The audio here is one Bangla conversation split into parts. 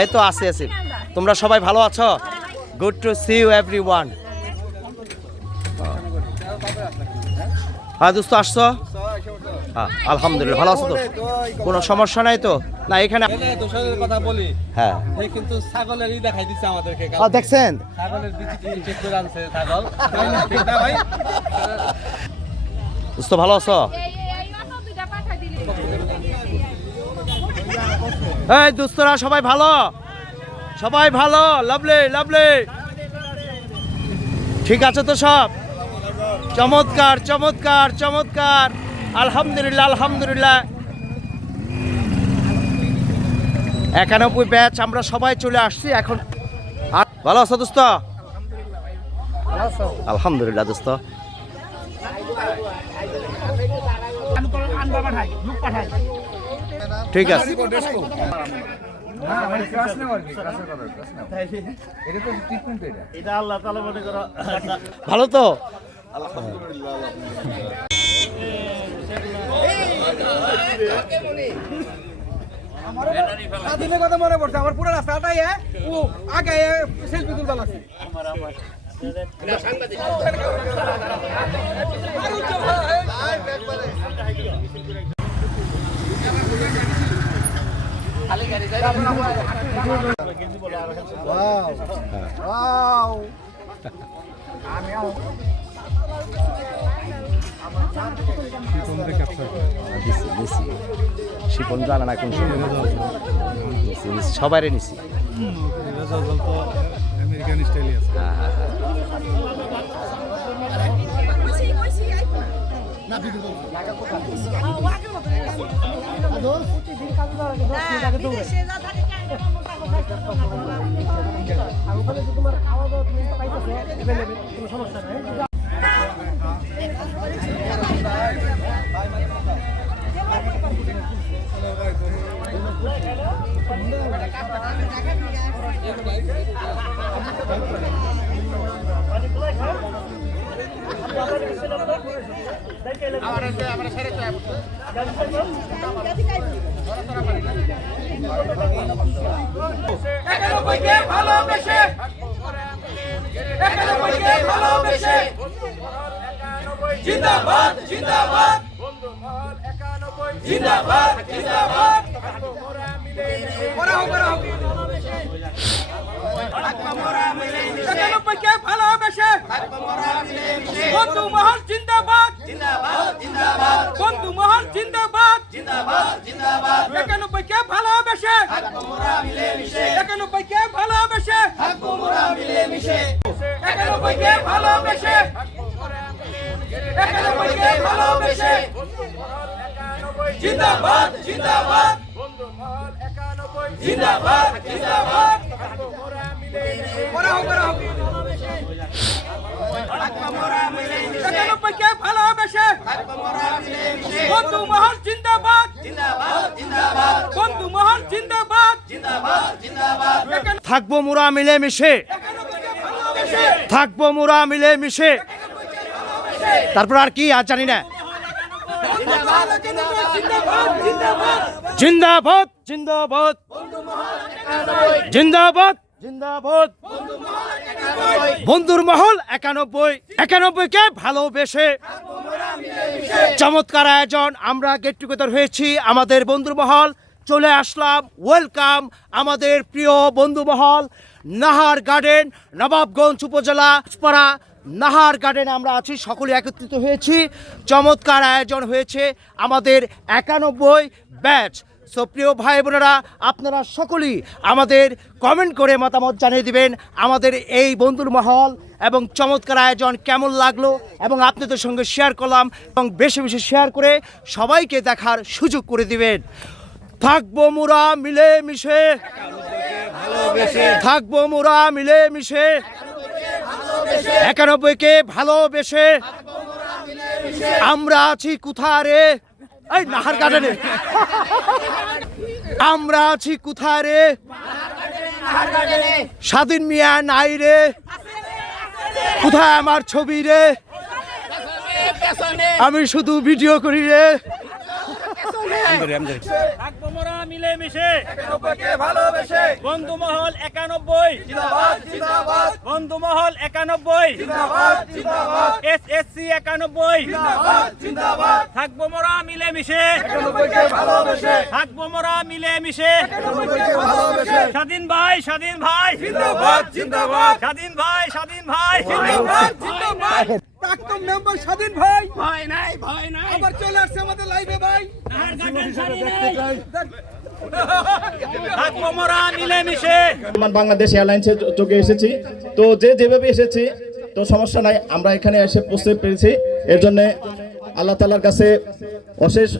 এই তো আছি আছি। তোমরা সবাই ভালো আছো? Good to see you everyone. হ্যাঁ দোস্ত আসছো? হ্যাঁ আলহামদুলিল্লাহ ভালো আছো তো? কোনো সমস্যা নাই তো? না এখানে কথা বলি। হ্যাঁ কিন্তু ছাগলেরই দেখাই দিচ্ছে আমাদেরকে। দেখছেন ছাগলের বিচিত্র চেক করে আনছে ছাগল। ঠিক না ভাই? দোস্ত ভালো আছো? এই দোস্তরা সবাই ভালো? সবাই ভালো? Lovely lovely. ঠিক আছে তো সব? চমৎকার চমৎকার চমৎকার। আলহামদুলিল্লাহ আলহামদুলিল্লাহ। 91 ব্যাচ আমরা সবাই চলে আসছি এখন। ভালো আছো দোস্ত? আলহামদুলিল্লাহ দোস্ত। ঠিক আছে ভালো তো? কথা মনে পড়ছে আমার পুরো রাস্তাটাই আগে সেলফি তুলতে লাগছে। শিপন জানা না কোন সবাই নিছি। আমেরিকান স্টাইলে আছে। জিন্দাবাদ জিন্দাবাদ জিন্দাবাদ জিন্দাবাদ ভালোবেসে বন্ধু মহল জিন্দাবাদ জিন্দাবাদ জিন্দাবাদ বন্ধু মহল জিন্দাবাদ জিন্দাবাদ জিন্দাবাদ 91 কে ভালোবেসে 91 কে ভালোবেসে 91 কে ভালোবেসে 91 কে ভালোবেসে জিন্দাবাদ জিন্দাবাদ বন্ধু মহল 91 জিন্দাবাদ জিন্দাবাদ ভালোবেসে বন্ধু মহল জিন্দাবাদ জিন্দাবাদ জিন্দাবাদ বন্ধু মহল জিন্দাবাদ জিন্দাবাদ জিন্দাবাদ থাকবো মোরা মিলে মিশে, থাকবো মোরা মিলে মিশে। তারপর আর কি আর জানি না। জিন্দাবাদ জিন্দাবাদ জিন্দাবাদ জিন্দাবাদ বন্ধুর মহল 91 91 কে ভালোবেসে চমৎকার আয়োজন। আমরা গেট টুগেদার হয়েছি আমাদের বন্ধুর মহল, চলে আসলাম। ওয়েলকাম আমাদের প্রিয় বন্ধু মহল নাহার গার্ডেন, নবাবগঞ্জ উপজেলা পাড়া নাহার গার্ডেনে আমরা আছি, সকলে একত্রিত হয়েছি। চমৎকার আয়োজন হয়েছে আমাদের 91 ব্যাচ। সো প্রিয় ভাই বোনেরা, আপনারা সকলেই আমাদের কমেন্ট করে মতামত জানিয়ে দিবেন আমাদের এই বন্ধুর মহল এবং চমৎকার আয়োজন কেমন লাগলো, এবং আপনাদের সঙ্গে শেয়ার করলাম, এবং বেশি বেশি শেয়ার করে সবাইকে দেখার সুযোগ করে দিবেন। থাকবো মোরা মিলে মিশে, থাকবো মোরা মিলে মিশে 91 কে ভালোবেসে। আমরা আছি কোথায় রে, এই নাহার গার্ডেনে। আমরা আছি কোথায় রে, স্বাধীন মিয়া নাই রে, কোথায় আমার ছবি রে, আমি শুধু ভিডিও করি রে। মিলেমিশে 91 কে ভালোবেসে বন্ধু মহল 91 জিন্দাবাদ জিন্দাবাদ বন্ধু মহল 91 জিন্দাবাদ জিন্দাবাদ এসএসসি 91 জিন্দাবাদ জিন্দাবাদ থাকবো মোরা মিলেমিশে 91 কে ভালোবেসে থাকবো মোরা মিলেমিশে 91 কে ভালোবেসে স্বাধীন ভাই জিন্দাবাদ জিন্দাবাদ স্বাধীন ভাই জিন্দাবাদ জিন্দাবাদ প্রাক্তন মেম্বার স্বাধীন ভাই ভয় নাই আবার চলে আসছে আমাদের লাইভে ভাই থাকবো মোরা মিলেমিশে বাংলাদেশ এয়ারলাইন্সের যোগে এসেছি, তো যেভাবে এসেছি তো সমস্যা নাই, আমরা এখানে এসে পৌঁছতে পেরেছি। এর জন্য আল্লাহ তাআলার কাছে অশেষ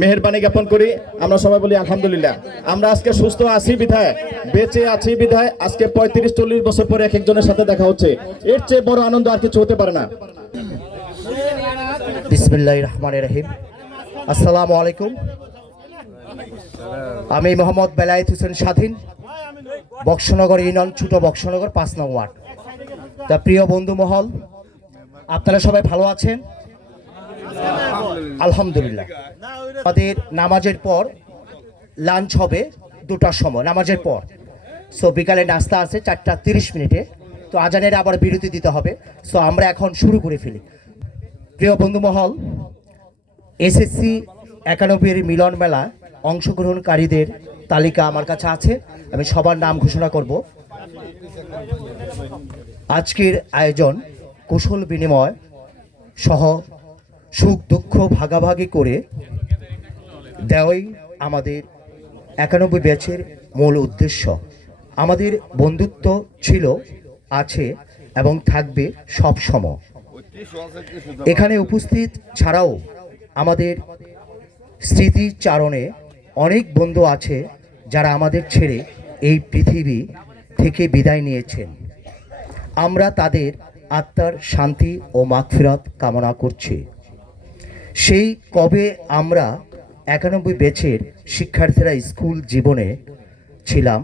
মেহেরবানি জ্ঞাপন করি। আমরা সবাই বলি আলহামদুলিল্লাহ। আমরা আজকে সুস্থ আছি বিধায়, বেঁচে আছি বিধায় আজকে 35-40 বছর পরে এক একজনের সাথে দেখা হচ্ছে। এর চেয়ে বড় আনন্দ আর কিছু হতে পারে না। বিসমিল্লাহির রহমানির রহিম। আসসালামু আলাইকুম। আমি মোহাম্মদ বেলায়েত হোসেন স্বাধীন, বক্সনগর ইউনিয়ন, ছোট বক্সনগর 5 নং ওয়ার্ড। তা প্রিয় বন্ধু মহল, আপনারা সবাই ভালো আছেন? আলহামদুলিল্লাহ। আমাদের নামাজের পর লাঞ্চ হবে 2টার সময়, নামাজের পর। সো বিকালে নাস্তা আছে 4:30 তো আজানের আবার বিরতি দিতে হবে। সো আমরা এখন শুরু করে ফেলি। প্রিয় বন্ধু মহল, এসএসসি 91 এর মিলন মেলা অংশগ্রহণকারীদের তালিকা আমার কাছে আছে, আমি সবার নাম ঘোষণা করব। আজকের আয়োজন কুশল বিনিময় সহ সুখ দুঃখ ভাগাভাগি করে দেওয়াই আমাদের 91 ব্যাচের মূল উদ্দেশ্য। আমাদের বন্ধুত্ব ছিল, আছে এবং থাকবে সব সময়। এখানে উপস্থিত ছাড়াও আমাদের স্মৃতিচারণে অনেক বন্ধু আছে যারা আমাদের ছেড়ে এই পৃথিবী থেকে বিদায় নিয়েছেন। আমরা তাদের আত্মার শান্তি ও মাগফিরাত কামনা করছি। সেই কবে আমরা 91 ব্যাচের শিক্ষার্থীরা স্কুল জীবনে ছিলাম,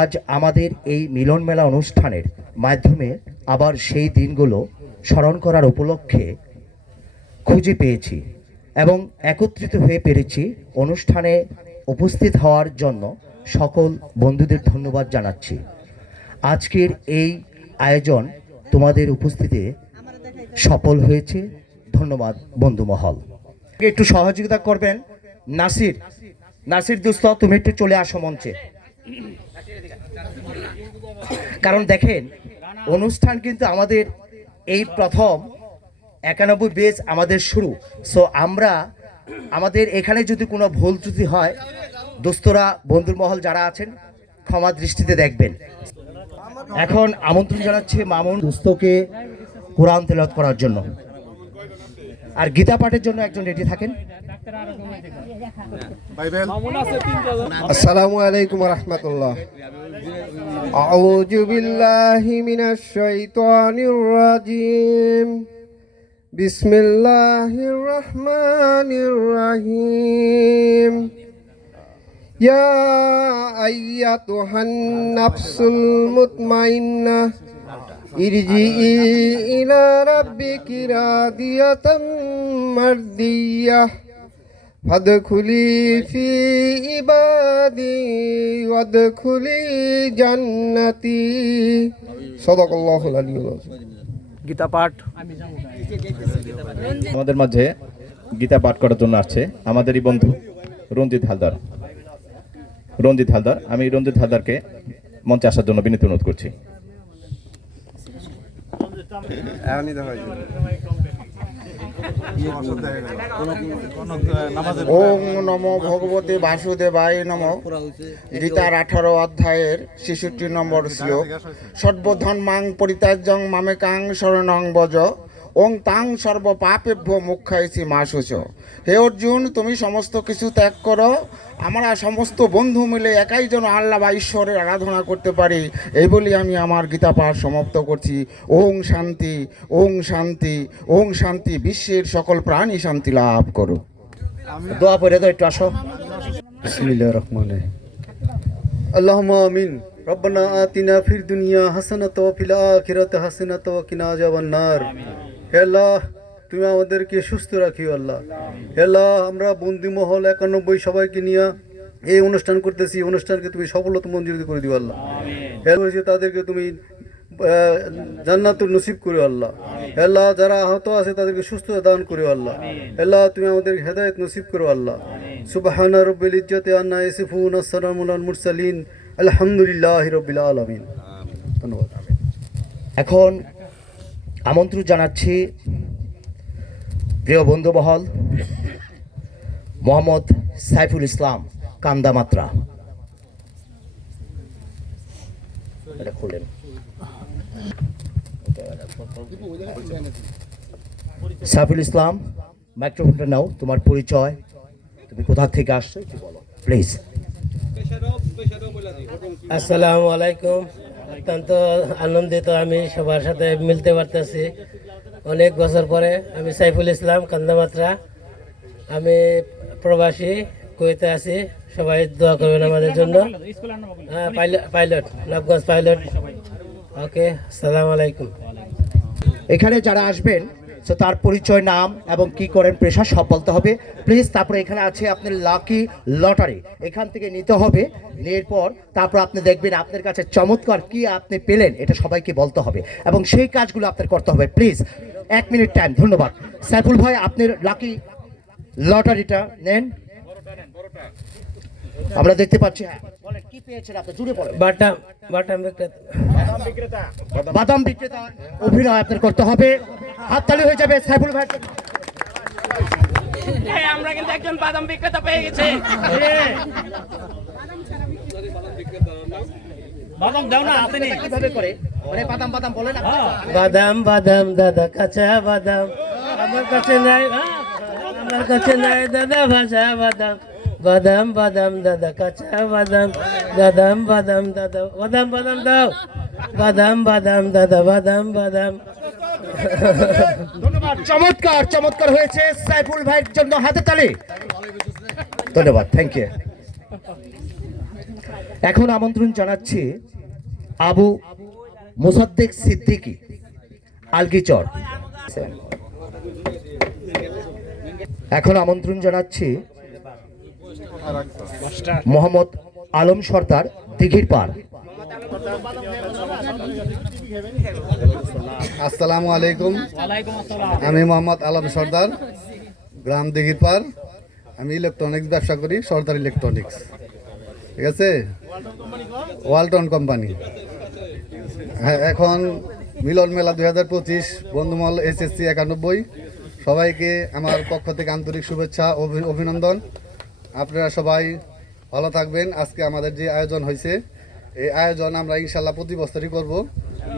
আজ আমাদের এই মিলন মেলা অনুষ্ঠানের মাধ্যমে আবার সেই দিনগুলো স্মরণ করার উপলক্ষে খুঁজে পেয়েছি এবং একত্রিত হয়ে পেরেছি। অনুষ্ঠানে উপস্থিত হওয়ার জন্য সকল বন্ধুদের ধন্যবাদ জানাচ্ছি। আজকের এই আয়োজন তোমাদের উপস্থিতিতে সফল হয়েছে। ধন্যবাদ বন্ধু মহল। একটু সহযোগিতা করবেন নাসির দোস্ত, তুমি একটু চলে আসো মঞ্চে। কারণ দেখেন, অনুষ্ঠান কিন্তু আমাদের এই প্রথম 91 ব্যাচ আমাদের শুরু। সো আমরা আমাদের এখানে যদি কোনো ভুল ত্রুটি হয়, দোস্তরা বন্ধুর মহল যারা আছেন ক্ষমা দৃষ্টিতে দেখবেন। এখন আমন্ত্রণ জানাচ্ছি মামুন দোস্তকে কোরআন তেলাওয়াত করার জন্য, আর গীতা পাঠের জন্য একজন রেডি থাকেন। আসসালামু আলাইকুম ওয়া রাহমাতুল্লাহ। আউযু বিল্লাহি মিনাশ শাইতানির রাজিম। বিসমিল্লাহির রহমানির রহিম। ইয়া আইয়াতুহান নাফসুল মুতমাইন্নাহ ইরজিই ইলা রাব্বিকি রাদিয়াতাম মারদিয়াহ ফাদখুলি ফি ইবাদি ওয়াদখুলি জান্নাতি। সাদাকাল্লাহুল আলিয়্যুল আযীম। গীতা পাঠ আমাদের মাঝে গীতা পাঠ করার জন্য আসছে আমাদেরই বন্ধু রঞ্জিত হালদার। আমি রঞ্জিত হালদারকে মঞ্চে আসার জন্য বিনীত অনুরোধ করছি। ওম নমো ভগবতে বাসুদেবায় নমঃ। গীতার 18 অধ্যায়ের 66 নম্বর শ্লোক। সর্বধন মাং পরিত্যাজ্যং মামেকাং শরণং ব্রজ ওং তাং সর্ব পাপেভ্য মুখ্যাইছি মা শুচ। হে অর্জুন, তুমি সমস্ত কিছু ত্যাগ করো, আমরা সমস্ত বন্ধু মিলে একাই যেন আল্লাহ বা ঈশ্বরের আরাধনা করতে পারি, এই বলি আমি আমার গীতা পাঠ সমাপ্ত করছি। ওং শান্তি, ওং শান্তি, ওং শান্তি। বিশ্বের সকল প্রাণী শান্তি লাভ করো। দোয়া পড়ে দাও, একটু আসো। বিসমিল্লাহির রহমানির রহিম। আল্লাহুম্মা আমিন। রব্বানা আতিনা ফিদ দুনিয়া হাসানাতাও ওয়া ফিল আখিরাতি হাসানাতাও ওয়া কিনা আযাবান্নার। হে আল্লাহ, তুমি আমাদেরকে সুস্থ রাখিও আল্লাহ। হে আল্লাহ, আমরা বন্ধু মহল 91 সবাইকে নিয়ে এই অনুষ্ঠান করতেছি, অনুষ্ঠানকে তুমি সফলতা মঞ্জুর করে দিও আল্লাহ। হয়েছে তাদেরকে তুমি জান্নাতুল নসিব করে আল্লাহ। আল্লাহ যারা আহত আছে তাদেরকে সুস্থতা দান করে আল্লাহ। আল্লাহ তুমি আমাদের হেদায়েত নসিব করো আল্লাহ। সুবহানা রাব্বিল ইজ্জাতি আম্মা ইয়াসিফুন, আসসালামু আলাল মুরসালিন, আলহামদুলিল্লাহি রাব্বিল আলামিন। ধন্যবাদ। এখন আমন্ত্রণ জানাচ্ছি প্রিয় বন্ধু মহল মোহাম্মদ সাইফুল ইসলাম কান্দামাত্রা। এটা খুলেন। সাইফুল ইসলাম, মাইক্রোফোনটা নাও, তোমার পরিচয়, তুমি কোথা থেকে আসছো একটু বলো প্লিজ। আসসালামু আলাইকুম। অত্যন্ত আনন্দিত আমি সবার সাথে মিলতে পারতেছি অনেক বছর পরে। আমি সাইফুল ইসলাম কান্দামাত্রা, আমি প্রবাসী, কুয়েতে আছি। সবাই দোয়া করবেন আমাদের জন্য। হ্যাঁ, পাইলট, নবগঞ্জ পাইলট। ওকে, আসসালামু আলাইকুম। এখানে যারা আসবেন তো তার পরিচয়, নাম এবং কি করেন পেশা সব বলতে হবে প্লিজ। তারপরে এখানে আছে আপনার লাকি লটারি, এখান থেকে নিতে হবে। নেওয়ার পর তারপর আপনি দেখবেন আপনার কাছে চমৎকার কি আপনি পেলেন এটা সবাইকে বলতে হবে এবং সেই কাজগুলো আপনার করতে হবে প্লিজ। 1 minute time. ধন্যবাদ। সাইফুল ভাই, আপনার লাকি লটারিটা নেন। আমরা দেখতে পাচ্ছি। হ্যাঁ, বলেন কি পেয়েছেন আপনি, জুড়ে পড়েন। বাটাম বাদাম বিক্রেতা অভিনয় আপনার করতে হবে। হাততালি হয়ে যাবে সাইফুল ভাই। আমরা কিন্তু একজন বাদাম বিক্রেতা পেয়ে গেছি। বাদাম দাও না, আপনি কিভাবে করে মানে বাদাম বাদাম বলেন আপনি? বাদাম বাদাম দাদা, কাঁচা বাদাম আমার কাছে নাই, আমার কাছে নাই দাদা ভাজা বাদাম। বাদাম বাদাম দাদা, কাঁচা বাদাম, বাদাম বাদাম দাদা, বাদাম বাদাম দাও, বাদাম বাদাম দাদা, বাদাম বাদাম। ধন্যবাদ। চমৎকার চমৎকার হয়েছে। সাইফুল ভাইয়ের জন্য হাতে তালি। ধন্যবাদ, থ্যাংক ইউ। এখন আমন্ত্রণ জানাচ্ছি আবু মোসাদ্দেক সিদ্দিকী, আলগিচর। এখন আমন্ত্রণ জানাচ্ছি মোহাম্মদ আলম সর্দার, দিঘির পাড়। আসসালামু আলাইকুম। আমি মোহাম্মদ আলম সর্দার, গ্রাম দিঘিরপাড়। আমি ইলেকট্রনিক্স ব্যবসা করি, সর্দার ইলেকট্রনিক্স। ঠিক আছে, ওয়ালটন কোম্পানি। হ্যাঁ, এখন মিলন মেলা 2025 বন্ধুমহল SSC 91, সবাইকে আমার পক্ষ থেকে আন্তরিক শুভেচ্ছা, অভিনন্দন। আপনারা সবাই ভালো থাকবেন। আজকে আমাদের যে আয়োজন হয়েছে, এই আয়োজন আমরা ইনশাল্লাহ প্রতি বছরই করব।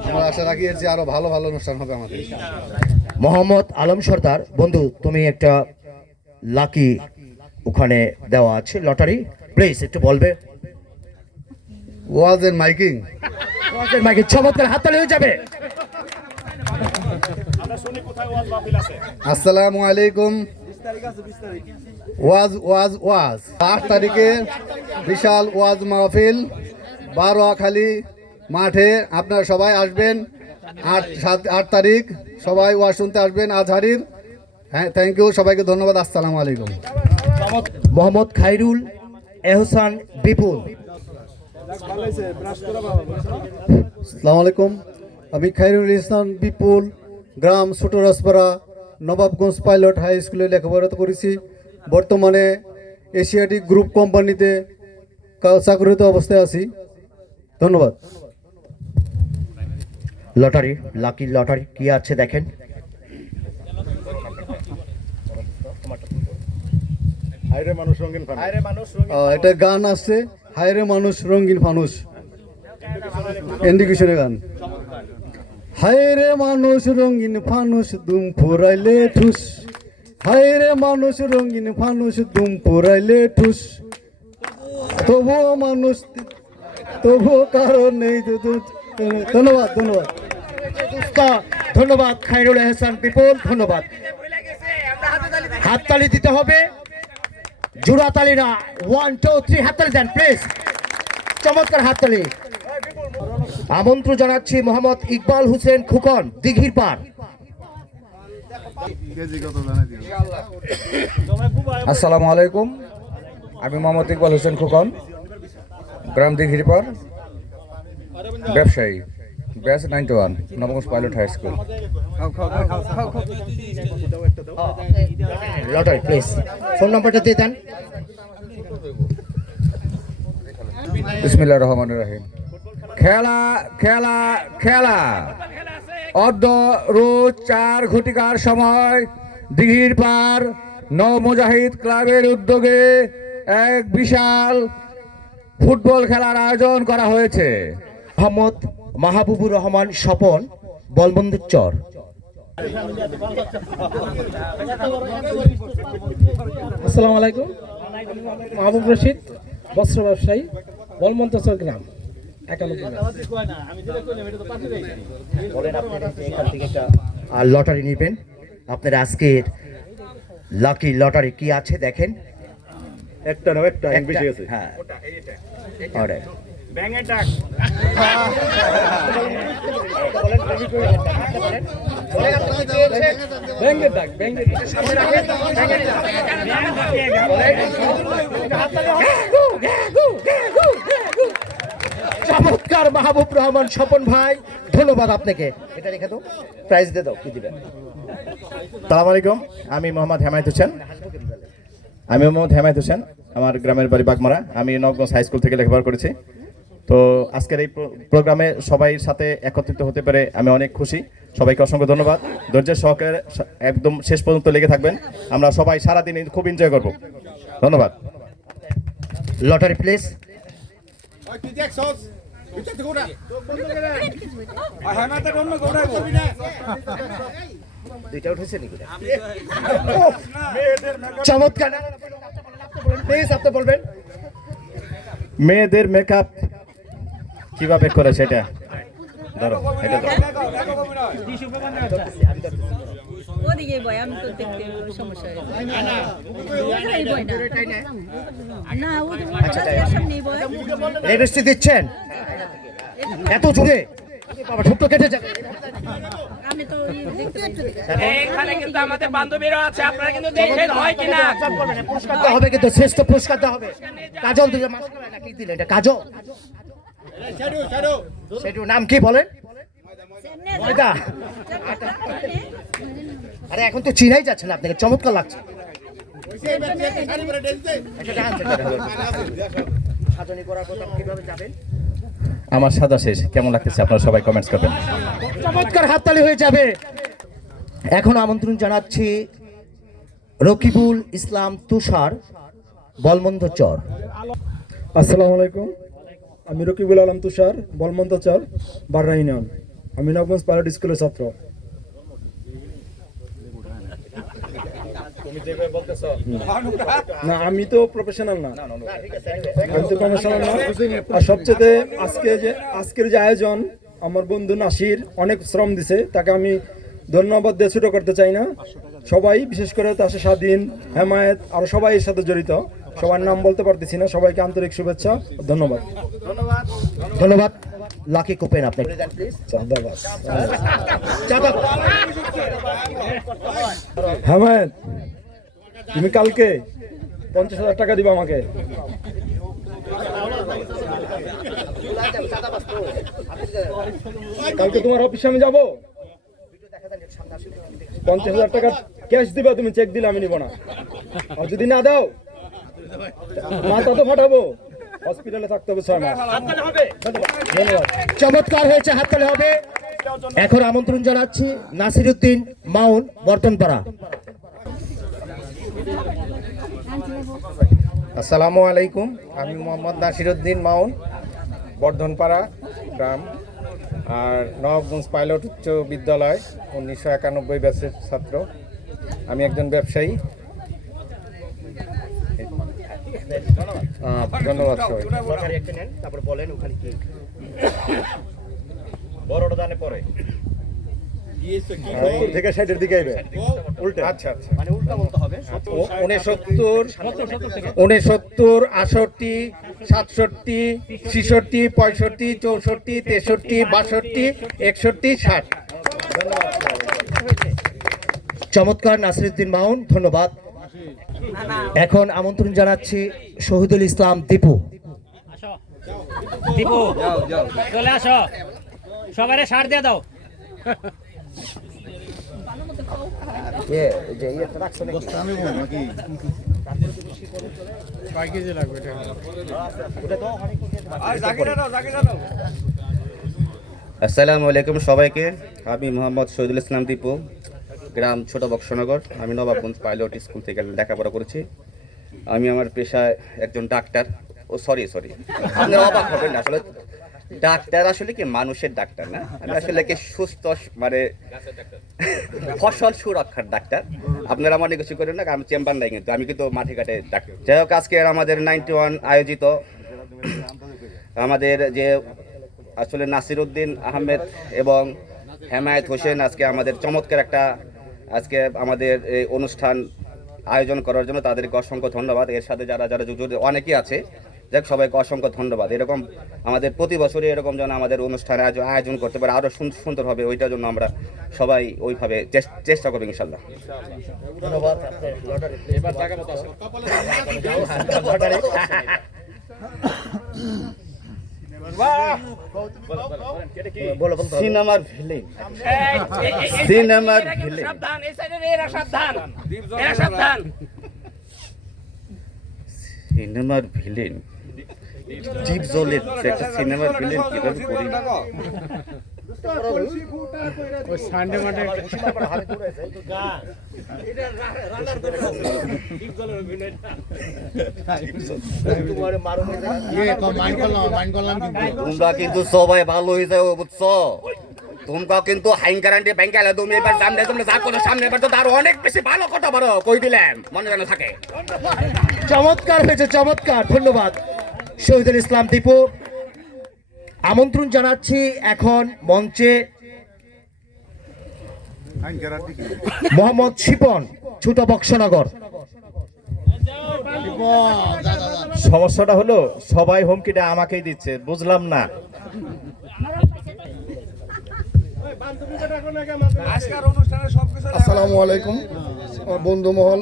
আমরা আশা রাখি এর যে আরো ভালো ভালো অনুষ্ঠান হবে আমাদের। মোহাম্মদ আলম সর্দার, বন্ধু তুমি একটা লাকি ওখানে দেওয়া আছে লটারি, প্লিজ একটু বলবে। ওয়াজ এন্ড মাইকিং, মাইকে চমৎকার, হাততালি হয়ে যাবে। আসসালামু আলাইকুম। ওয়াজ ওয়াজ ওয়াজ 8 তারিখে বিশাল ওয়াজ মাহফিল বারোয়াখালী মাঠে। আপনারা সবাই আসবেন। 8 তারিখ সবাই ওয়াজ শুনতে আসবেন আজহারির। হ্যাঁ, থ্যাংক ইউ, সবাইকে ধন্যবাদ। আসসালামু আলাইকুম। মোহাম্মদ খাইরুল এহসান বিপুল। আসসালামু আলাইকুম। আমি খাইরুল ইসলাম বিপুল, গ্রাম ছোট রাজপাড়া, নবাবগঞ্জ পাইলট হাই স্কুলে লেখাপড়া করেছি। বর্তমানে এশিয়াটিক গ্রুপ কোম্পানিতে চাকরিরত অবস্থায় আছি। ধন্যবাদ। লটারি, লাকি লটারি কি আছে দেখেন। এটা গান আসছে, হায়রে মানুষ রঙিন ফানুষ, ইন্ডিকেশনের গান। হায়রে মানুষ রঙিন ফানুষ, দুম ফুরাইলে ঠুস। হায়রে মানুষ রঙিন ফানুষ, দুম ফুরাইলে ঠুস। তবুও মানুষ, তবুও কারণ নেই। ধন্যবাদ ধন্যবাদ ধন্যবাদ খাইরুল এহসান বিপুল, ধন্যবাদ। হাততালি দিতে হবে, জোড়া তালি না। 1 2 3 হাততালি দেন প্লিজ, চমৎকার হাততালি। আমন্ত্রণ জানাচ্ছি মোহাম্মদ ইকবাল হোসেন খুকন, দিঘির পাড়। আসসালামু আলাইকুম। আমি মোহাম্মদ ইকবাল হোসেন খোকন, গ্রাম দিঘিরপাড়, ব্যবসায়ী, batch 91, Nabganj pilot high school. Lottery please phone নাম্বারটা দিয়ে দেন। বিসমিল্লাহির রহমানির রহিম। খেলা খেলা খেলা অর্ধ রোজ 4 ঘটিকার সময় দিঘির পার নওমুজাহিদ ক্লাবের উদ্যোগে এক বিশাল ফুটবল খেলার আয়োজন করা হয়েছে। মোহাম্মদ মাহবুবুর রহমান স্বপন, বলবন্দর চর। আসসালামু আলাইকুম। মাহবুব রশিদ, বস্ত্র ব্যবসায়ী, বলমন্তচর গ্রাম 91। আর লটারি নেবেন আপনার আজকের লাকি লটারি কি আছে দেখেন। একটা বেশি গেছে। হ্যাঁ অলরাইট। ব্যাংকের ডাক, ব্যাংকের ডাক। চমৎকার মাহবুব রহমান স্বপন ভাই, ধন্যবাদ আপনাকে। এটা রেখে দাও, প্রাইজ দিয়ে দাও, কি দিবেন? সালাম আলাইকুম, আমি মোহাম্মদ হেমায়েত হোসেন। আমার গ্রামের বাড়ি বাগমারা। আমি নবগঞ্জ হাই স্কুল থেকে লেখাপড়া করেছি। তো আজকের এই প্রোগ্রামে সবাই সাথে একত্রিত হতে পেরে আমি অনেক খুশি। সবাইকে অসংখ্য ধন্যবাদ। ধৈর্যের সহকারে একদম শেষ পর্যন্ত লেগে থাকবেন। আমরা সবাই সারাদিন খুব এনজয় করব। ধন্যবাদ। Lottery please. দুইটা উঠেছে নাকি? চমৎকার। প্লিজ আপনি বলবেন মেয়েদের মেকআপ কিভাবে করে সেটা ধরো, এটা ধরো। ওদিকে বয়, আমি তো দেখতে সমস্যা হয়েছে না, ওদের সামনে বয়। রেজিস্ট্রি দিচ্ছেন এত জোরে, বাবা ছোট্ট কেটে যাবে। আমি তো এখানে কিন্তু আমাদের বান্ধবীরা আছে, আপনারা কিন্তু দেখেন হয় কিনা। পুরস্কার দেওয়া হবে, কিন্তু শ্রেষ্ঠ পুরস্কার দেওয়া হবে। কাজল দিলে মাস্কারা নাকি দিলেন? এটা কাজল। সেটার নাম কি বলেন? ময়দা। আরে এখন তো চিনাই যাচ্ছে না আপনাকে, চমৎকার লাগছে। সাজনি করার পর কিভাবে যাবেন? আমার সাদা শেষ। কেমন লাগতেছে আপনারা সবাই কমেন্টস করবেন। চমৎকার হাততালি হয়ে যাবে। এখন আমন্ত্রণ জানাচ্ছি রকিবুল ইসলাম তুষার, বলমন্দ চর। আসসালামু আলাইকুম। আমি রকিবুল আলম তুষার, বলমন্তচর, বাররা ইউনিয়ন। আমি নবগঞ্জ পাইলট স্কুলের ছাত্র। না, আমি তো প্রফেশনাল না, আমি তো প্রফেশনাল না। আর সবচেয়ে আজকের যে আয়োজন, আমার বন্ধু নাসির অনেক শ্রম দিছে, তাকে আমি ধন্যবাদ দিয়ে ছোট করতে চাই না। সবাই, বিশেষ করে তাসে স্বাধীন, হেমায়েত, আর সবাই এর সাথে জড়িত। সবার নাম বলতে পারতেছি না। সবাইকে আন্তরিক শুভেচ্ছা, ধন্যবাদ। ধন্যবাদ। লাকি কুপেন আপনি। হেমায়েত, তুমি কালকে 50,000 টাকা দিবা আমাকে। কালকে তোমার অফিসে আমি যাবো। 50,000 টাকা ক্যাশ দিবা, তুমি চেক দিলে আমি নিব না। আর যদি না দাও, মাথা তো ফাটাবো। হসপিটালে থাকতে হবে 6 মাস। ধন্যবাদ। চমৎকার হয়েছে, হাততালি হবে। এখন আমন্ত্রণ জানাচ্ছি নাসিরউদ্দিন মাউন, বর্তনপাড়া। আসসালামু আলাইকুম, আমি মোহাম্মদ নাসিরউদ্দিন মাউন, বর্ধনপাড়া গ্রাম, আর নবাবগঞ্জ পাইলট উচ্চ বিদ্যালয় 1991 ব্যাচের ছাত্র। আমি একজন ব্যবসায়ী। ধন্যবাদ সবাই। তারপর বলেন ওখানে কি বড়টা দানে পড়ে থেকে সাইডের দিকে আইবে উল্টা। আচ্ছা আচ্ছা, মানে উল্টা বলতে হবে। 69, 69, 68, 67, 66, 65, 64, 63, 62, 61, 60। চমৎকার নাসিরউদ্দিন মাউন, ধন্যবাদ। এখন আমন্ত্রণ জানাচ্ছি শহীদুল ইসলাম দীপু। দীপু চলে আসো, সবাই সার দিয়ে দাও। আসসালামু আলাইকুম সবাইকে। আমি মোহাম্মদ শহীদুল ইসলাম দীপু, গ্রাম ছোট বক্সনগর। আমি নবাবগঞ্জ পাইলট স্কুল থেকে লেখাপড়া করেছি। আমি আমার পেশায় একজন ডাক্তার। সরি আপনারা অবাক হবেন না, আসলে ডাক্তার আসলে কি মানুষের ডাক্তার না, আমি আসলে কি সুস্থ মানে ফসল সুরক্ষার ডাক্তার। আপনারা মনে কিছু করেন না, আমি চেম্বার নাই, কিন্তু আমি কিন্তু মাঠে ঘাটে ডাক্তার। যাই হোক, আজকে আমাদের 91 আয়োজিত আমাদের যে আসলে নাসিরউদ্দিন আহমেদ এবং হেমায়েত হোসেন আজকে আমাদের চমৎকার একটা আজকে আমাদের এই অনুষ্ঠান আয়োজন করার জন্য তাদেরকে অসংখ্য ধন্যবাদ। এর সাথে যারা যারা যুক্ত অনেকেই আছে, যাক সবাইকে অসংখ্য ধন্যবাদ। এরকম আমাদের প্রতি বছরই এরকম যেন আমাদের অনুষ্ঠান আয়োজন করতে পারে আরও সুন্দর হবে, ওইটার জন্য আমরা সবাই ওইভাবে চেষ্টা করবো ইনশাল্লাহ। ধন্যবাদ। সিনেমার ভিলেন, সিনেমার ভিলেন, সাবধান, এই সাইডে এরা সাবধান, এরা সাবধান। সিনেমার ভিলেন ডিপ জলের একটা সিনেমার ভিলেন কিভাবে করি তোমরা কিন্তু সবাই ভালো হয়ে যাও, বুঝছো? তোমরা কিন্তু হাইন কারেন্টে ব্যাংকে আলে তুমি এবার সামনে তোমরা যা করো সামনে এবার তো আরো অনেক বেশি ভালো কথা পারো, কই দিলাম মনে যেন থাকে। চমৎকার হয়েছে, চমৎকার, ধন্যবাদ শহীদুল ইসলাম দীপু। আমন্ত্রণ জানাচ্ছি এখন মঞ্চে মোহাম্মদ শিপন, ছোট বক্সনগর। সমস্যাটা হলো সবাই হুমকিটা আমাকেই দিচ্ছে, বুঝলাম না। আসসালামু আলাইকুম বন্ধু মহল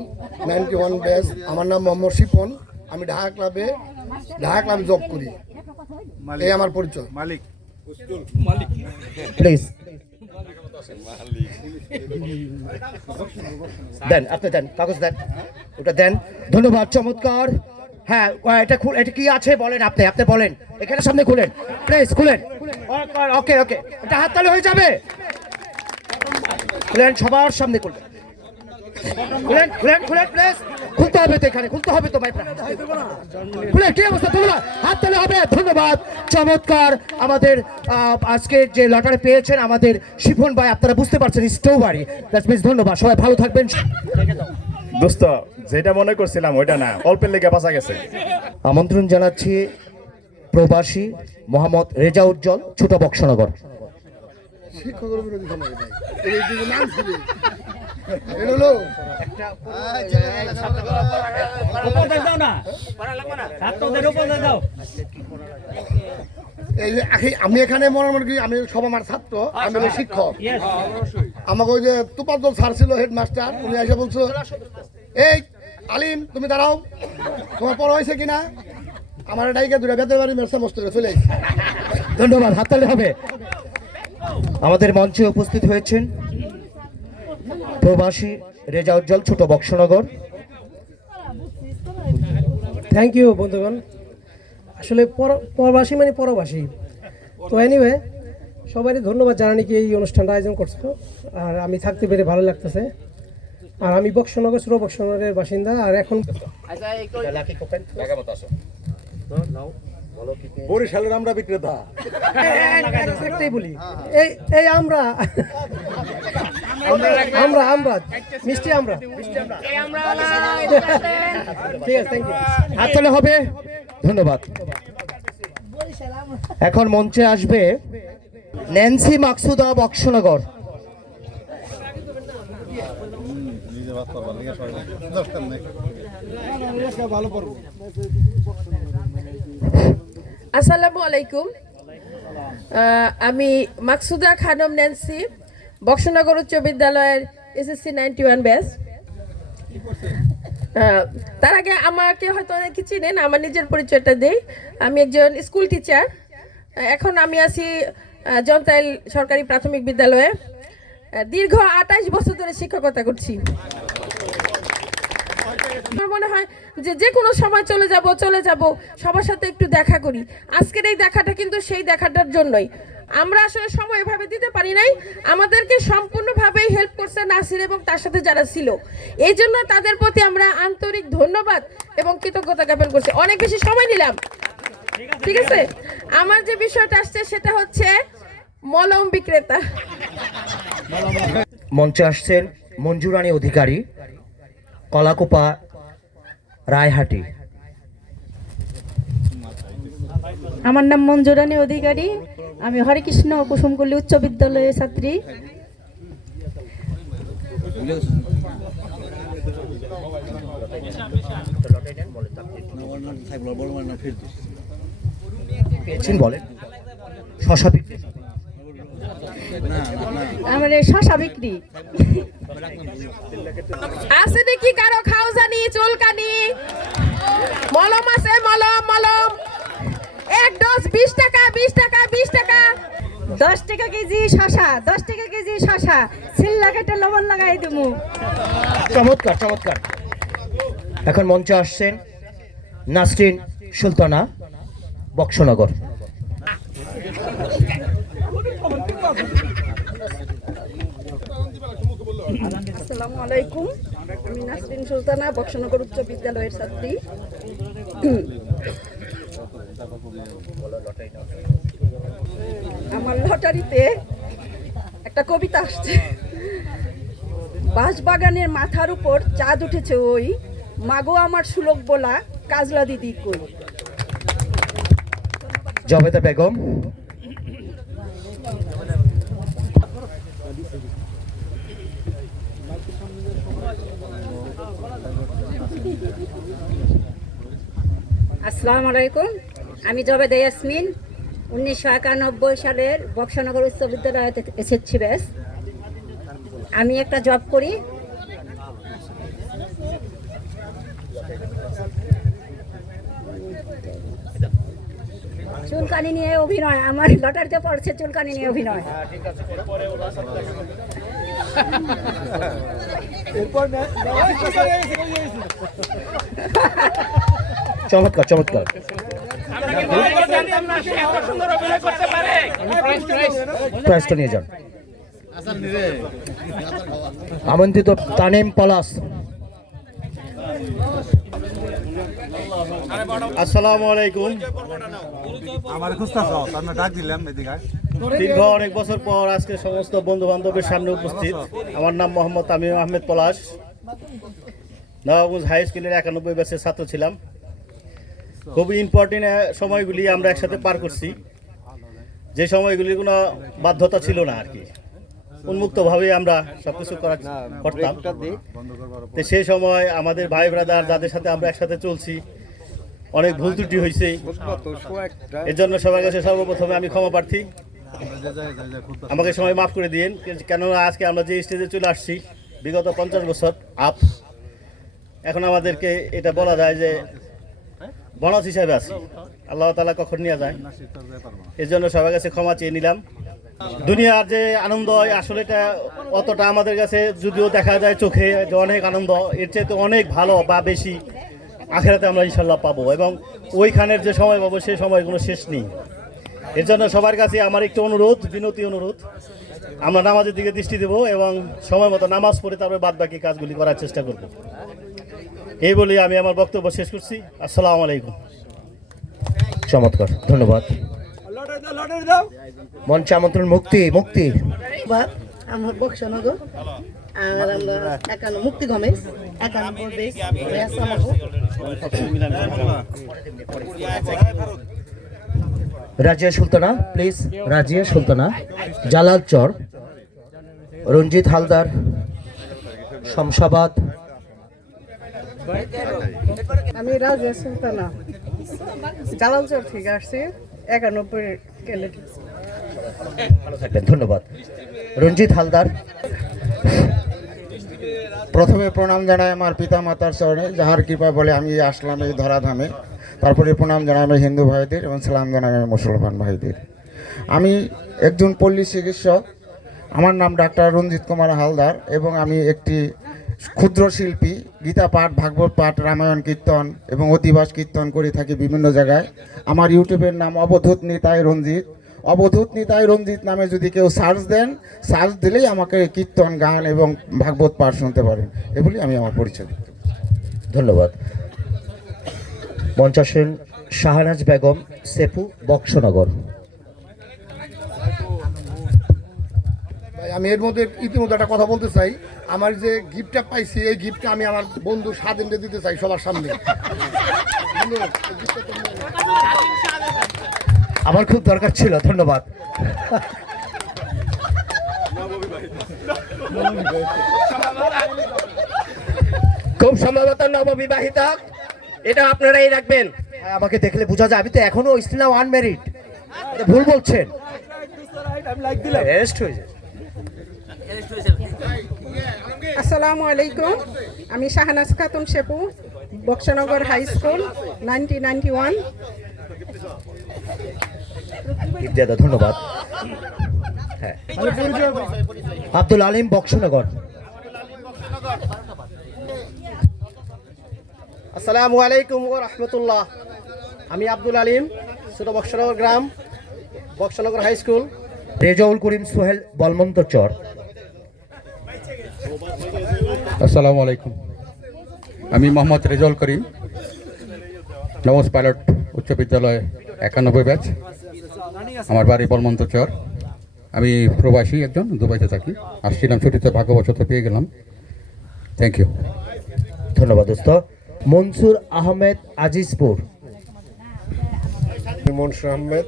91 ব্যাচ। আমার নাম মোহাম্মদ শিপন, আমি ঢাকা ক্লাবে জব করি। এই আমার পরিচয়। মালিক প্লিজ দেন, আপনি দেন, কাগজ দেন, ওটা দেন। ধন্যবাদ, চমৎকার। হ্যাঁ, এটা এটা কি আছে বলেন, আপনি বলেন, এখানে সামনে খুলেন প্লিজ, খুলেন। ওকে, এটা হাততালি হয়ে যাবে। খুলেন, সবার সামনে খুলবেন। খুলেন প্লিজ, খুলতে হবে তো, এখানে খুলতে হবে তো ভাই। খুলেন, কি অবস্থা? ধন্যবাদ, হাততালি হবে। ধন্যবাদ, চমৎকার। আমাদের আজকে যে লটারি পেয়েছেন আমাদের শিফন ভাই, আপনারা বুঝতে পারছেন স্ট্রবেরি, দ্যাটস মিন্স ধন্যবাদ। সবাই ভালো থাকবেন। দোস্ত, যেটা মনে করছিলাম ওইটা না, অল্পের লেগে বাঁচা গেছে। আমন্ত্রণ জানাচ্ছি প্রবাসী মোহাম্মদ রেজা উজ্জ্বল, ছোট বক্সনগর। শিক্ষকের বিরোধী সমাজ ভাই, এই দিকে নাম ছিল এটা হলো একটা উপদেশ দাও না, পড়া লাগবে না, ছাত্রদের উপদেশ দাও। এই যে আমি এখানে মনে করি আমি সব আমার ছাত্র, আমি হলো শিক্ষক। আমাকে ওই যে তুপাদ্দল স্যার ছিল হেডমাস্টার, উনি এসে বলছো, এই আলিম তুমি দাঁড়াও, তোমার পড়া হয়েছে কিনা? আমার ডাইকে দুটা বেতের বাড়ি মেরসা মস্তে চলে এসেছে। ধন্যবাদ, হাততালি হবে। আমাদের মঞ্চে উপস্থিত হয়েছেন প্রবাসী রেজা উজ্জ্বল, ছোট বক্সনগর। থ্যাংক ইউ বন্ধুগণ। আসলে প্রবাসী মানে পরবাসী। তো এনিওয়ে, সবারই ধন্যবাদ জানানি কি এই অনুষ্ঠানটা আয়োজন করছো, আর আমি থাকতে পেরে ভালো লাগতেছে। আর আমি বক্সনগর, ছোট বক্সনগরের বাসিন্দা। আর এখন বরিশালের আমরা বিক্রেতা। একটাই বলি, এই আমরা মিষ্টি আমরা। ঠিক আছে, থ্যাংক ইউ। হাততালি হবে, ধন্যবাদ। এখন মঞ্চে আসবে ন্যান্সি মাকসুদা, বক্সনগর। আসসালামু আলাইকুম। আমি মাকসুদা খানম ন্যান্সি, বক্সনগর উচ্চ বিদ্যালয়ের SSC 91 ব্যাচ। তার আগে আমাকে হয়তো অনেকে চিনেন, আমার নিজের পরিচয়টা দেই। আমি একজন স্কুল টিচার। এখন আমি আছি জনতাইল সরকারি প্রাথমিক বিদ্যালয়ে। দীর্ঘ 28 বছর ধরে শিক্ষকতা করছি। আমার মনে হয় যে কোনো সময় চলে যাব, সবার সাথে একটু দেখা করি। আজকের এই দেখাটা কিন্তু সেই দেখাটার জন্যই। আমরা আসলে সময় এভাবে দিতে পারি নাই, আমাদেরকে সম্পূর্ণভাবেই হেল্প করছে নাসির এবং তার সাথে যারা ছিল। এই জন্য তাদের প্রতি আমরা আন্তরিক ধন্যবাদ এবং কৃতজ্ঞতা জ্ঞাপন করছি। অনেক বেশি সময় নিলাম, ঠিক আছে। আমার যে বিষয়টা আসছে সেটা হচ্ছে মলম বিক্রেতা। মঞ্চে আসছেন মঞ্জুরানী অধিকারী, কলাকোপা, রায়হাটি। আমার নাম মঞ্জুরানী অধিকারী, আমি হরেকৃষ্ণ কুসুমকলি উচ্চ বিদ্যালয়ের ছাত্রী। বলেন শশা বিক্রি। আমার শশা বিক্রি আছে নাকি কারো খাওজানি চুলকানি? মলম আছে, মলম 1 ডোজ 20 টাকা 20 টাকা 20 টাকা। 10 টাকা কেজি শশা, 10 টাকা কেজি শশা, সিল্লা কেটে লবণ লাগাই দেবো। চমৎকার চমৎকার। এখন মঞ্চে আসছেন নাসরিন সুলতানা, বক্সনগর। আসসালামু আলাইকুম, আমি নাসরিন সুলতানা, বক্সনগর উচ্চ বিদ্যালয়ের ছাত্রী। আমার লটারিতে একটা কবিতা আসছে। বাঁশবাগানের মাথার উপর চাঁদ উঠেছে ওই, মাগো আমার সুলক বলা কাজলা দিদি কই। জবেদা বেগম। আসসালামু আলাইকুম, আমি জবেদা ইয়াসমিন, 1991 সালের বক্সনগর উচ্চ বিদ্যালয়ে এসেছি ব্যাস। আমি একটা জব করি। চুলকানি নিয়ে অভিনয়, আমার লটারিতে পড়ছে চুলকানি নিয়ে অভিনয়। চমৎকার চমৎকার। প্রাইজটা নিয়ে যান। আমন্ত্রিত তানিম পলাশ। আসসালামু আলাইকুম। আমার খুঁজতেছ আমরা ডাক দিলাম এদিকে। দীর্ঘ অনেক বছর পর আজকে সমস্ত বন্ধু বান্ধবের সামনে উপস্থিত। আমার নাম মোহাম্মদ তামিম আহমেদ পলাশ, নবাবগঞ্জ হাই স্কুলের 91 ব্যাচের ছাত্র ছিলাম। খুবই ইম্পর্টেন্ট সময়গুলি আমরা একসাথে পার করছি, যে সময়গুলির কোনো বাধ্যতা ছিল না আর কি, উন্মুক্তভাবে আমরা সবকিছু করতাম। তো সেই সময় আমাদের ভাই ব্রাদার যাদের সাথে আমরা একসাথে চলছি, অনেক ভুল ত্রুটি হয়েছে। এর জন্য সবার কাছে সর্বপ্রথমে আমি ক্ষমা প্রার্থী, আমাকে সময় মাফ করে দিন। কেননা আজকে আমরা যে স্টেজে চলে আসছি বিগত 50 বছর আপ, এখন আমাদেরকে এটা বলা যায় যে বনজ হিসাবে আছি, আল্লাহ তাআলা কখন নিয়ে যায়। এর জন্য সবার কাছে ক্ষমা চেয়ে নিলাম। দুনিয়ার যে আনন্দ আসলে এটা অতটা আমাদের কাছে যদিও দেখা যায় চোখে যে অনেক আনন্দ, এর চেয়ে অনেক ভালো বা বেশি আখিরাতে আমরা ইনশাল্লাহ পাবো, এবং ওইখানের যে সময় পাবো সেই সময় কোনো শেষ নেই। এর জন্য সবার কাছে আমার একটু অনুরোধ, বিনতি অনুরোধ, আমরা নামাজের দিকে দৃষ্টি দেবো এবং সময় মতো নামাজ পড়ে তারপরে বাদ বাকি কাজগুলি করার চেষ্টা করব। এই বলে আমি আমার বক্তব্য শেষ করছি। আসসালামু আলাইকুম। চমৎকার, ধন্যবাদ। মঞ্চে আমন্ত্রণ মুক্তি। মুক্তি আমার বক্সনগর, আর আমরা একান্ন মুক্তি গমেশ 91 বেস। রাজিয়া সুলতানা প্লিজ, রাজিয়া সুলতানা, জালাল চর, রঞ্জিত হালদার, শমশাবাদ। আমি রাজিয়া সুলতানা, জালালচর থেকে আসছি, 91 ক্যাডেট। ভালো থাকবেন, ধন্যবাদ। রঞ্জিত হালদার। প্রথমে প্রণাম জানাই আমার পিতা মাতার চরণে, যাহার কৃপা বলে আমি আসলাম এই ধরাধামে। তারপরে প্রণাম জানাই আমি হিন্দু ভাইদের এবং সালাম জানাই আমি মুসলমান ভাইদের। আমি একজন পল্লী চিকিৎসক, আমার নাম ডাক্তার রঞ্জিত কুমার হালদার এবং আমি একটি ক্ষুদ্র শিল্পী। গীতা পাঠ, ভাগবত পাঠ, রামায়ণ কীর্তন এবং অধিবাস কীর্তন করে থাকি বিভিন্ন জায়গায়। আমার ইউটিউবের নাম অবধূত নিতাই রঞ্জিত। অবধূত নিতাই রঞ্জিত নামে যদি কেউ সার্চ দেন, সার্চ দিলেই আমাকে কীর্তন, গান এবং ভাগবত পাঠ শুনতে পারেন। এগুলি আমি আমার পরিচয় দিই। ধন্যবাদ। মঞ্চাসীন শাহনাজ বেগম, সেপু, বক্সনগর। আমি এর মধ্যে ইতিমধ্যে একটা কথা বলতে চাই। আমার যে গিফটটা পাইছি, এই গিফটটা আমি আমার বন্ধু স্বাধীনকে দিতে চাই সবার সামনে। আমার খুব দরকার ছিল, ধন্যবাদ। খুব সম্ভবত নববিবাহিত, এটা আপনারাই রাখবেন। আমাকে দেখলে বোঝা যায় আমি তো এখনো স্টিল আনম্যারিড। ভুল বলছেন। রেস্ট হয়ে যায়। আসসালামু আলাইকুম, আমি শাহনাজ খাতুন সেপু, বক্সনগর হাই স্কুল, 1991। দাদা ধন্যবাদ। হ্যাঁ, আব্দুল আলিম, বক্সনগর। আসসালামু আলাইকুম ওয়া রাহমাতুল্লাহ। আমি আব্দুল আলিম, ছোট বক্সনগর গ্রাম, বক্সনগর হাই স্কুল। রেজাউল করিম সোহেল, বলমন্তচর। আসসালামু আলাইকুম, আমি মোহাম্মদ রেজাউল করিম, নবস পাইলট উচ্চ বিদ্যালয় 91 ব্যাচ। আমার বাড়ি বলমন্তচর। আমি প্রবাসী একজন, দুবাইতে থাকি। আসছিলাম ছুটিতে, ভাগ্যবশত পেয়ে গেলাম। Thank you. ধন্যবাদ দোস্ত। মনসুর আহমেদ, আজিজপুর। মনসুর আহমেদ,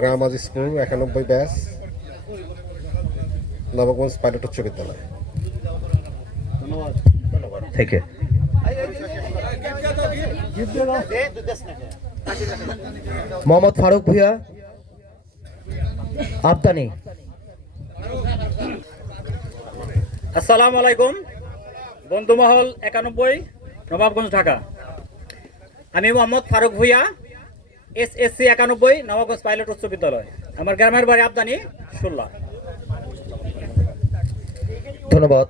গ্রাম আজিজপুর, 91 ব্যাচ, নবগঞ্জ পাইলট উচ্চ বিদ্যালয় থেকে। মোহাম্মদ ফারুক ভুঁইয়া, আবদানি। আসসালামু আলাইকুম, বন্ধুমহল 91, নবাবগঞ্জ, ঢাকা। আমি মোহাম্মদ ফারুক ভুঁইয়া, SSC 91, নবাবগঞ্জ পাইলট উচ্চ বিদ্যালয়। আমার গ্রামের বাড়ি আবদানি, শুল্লা। ধন্যবাদ।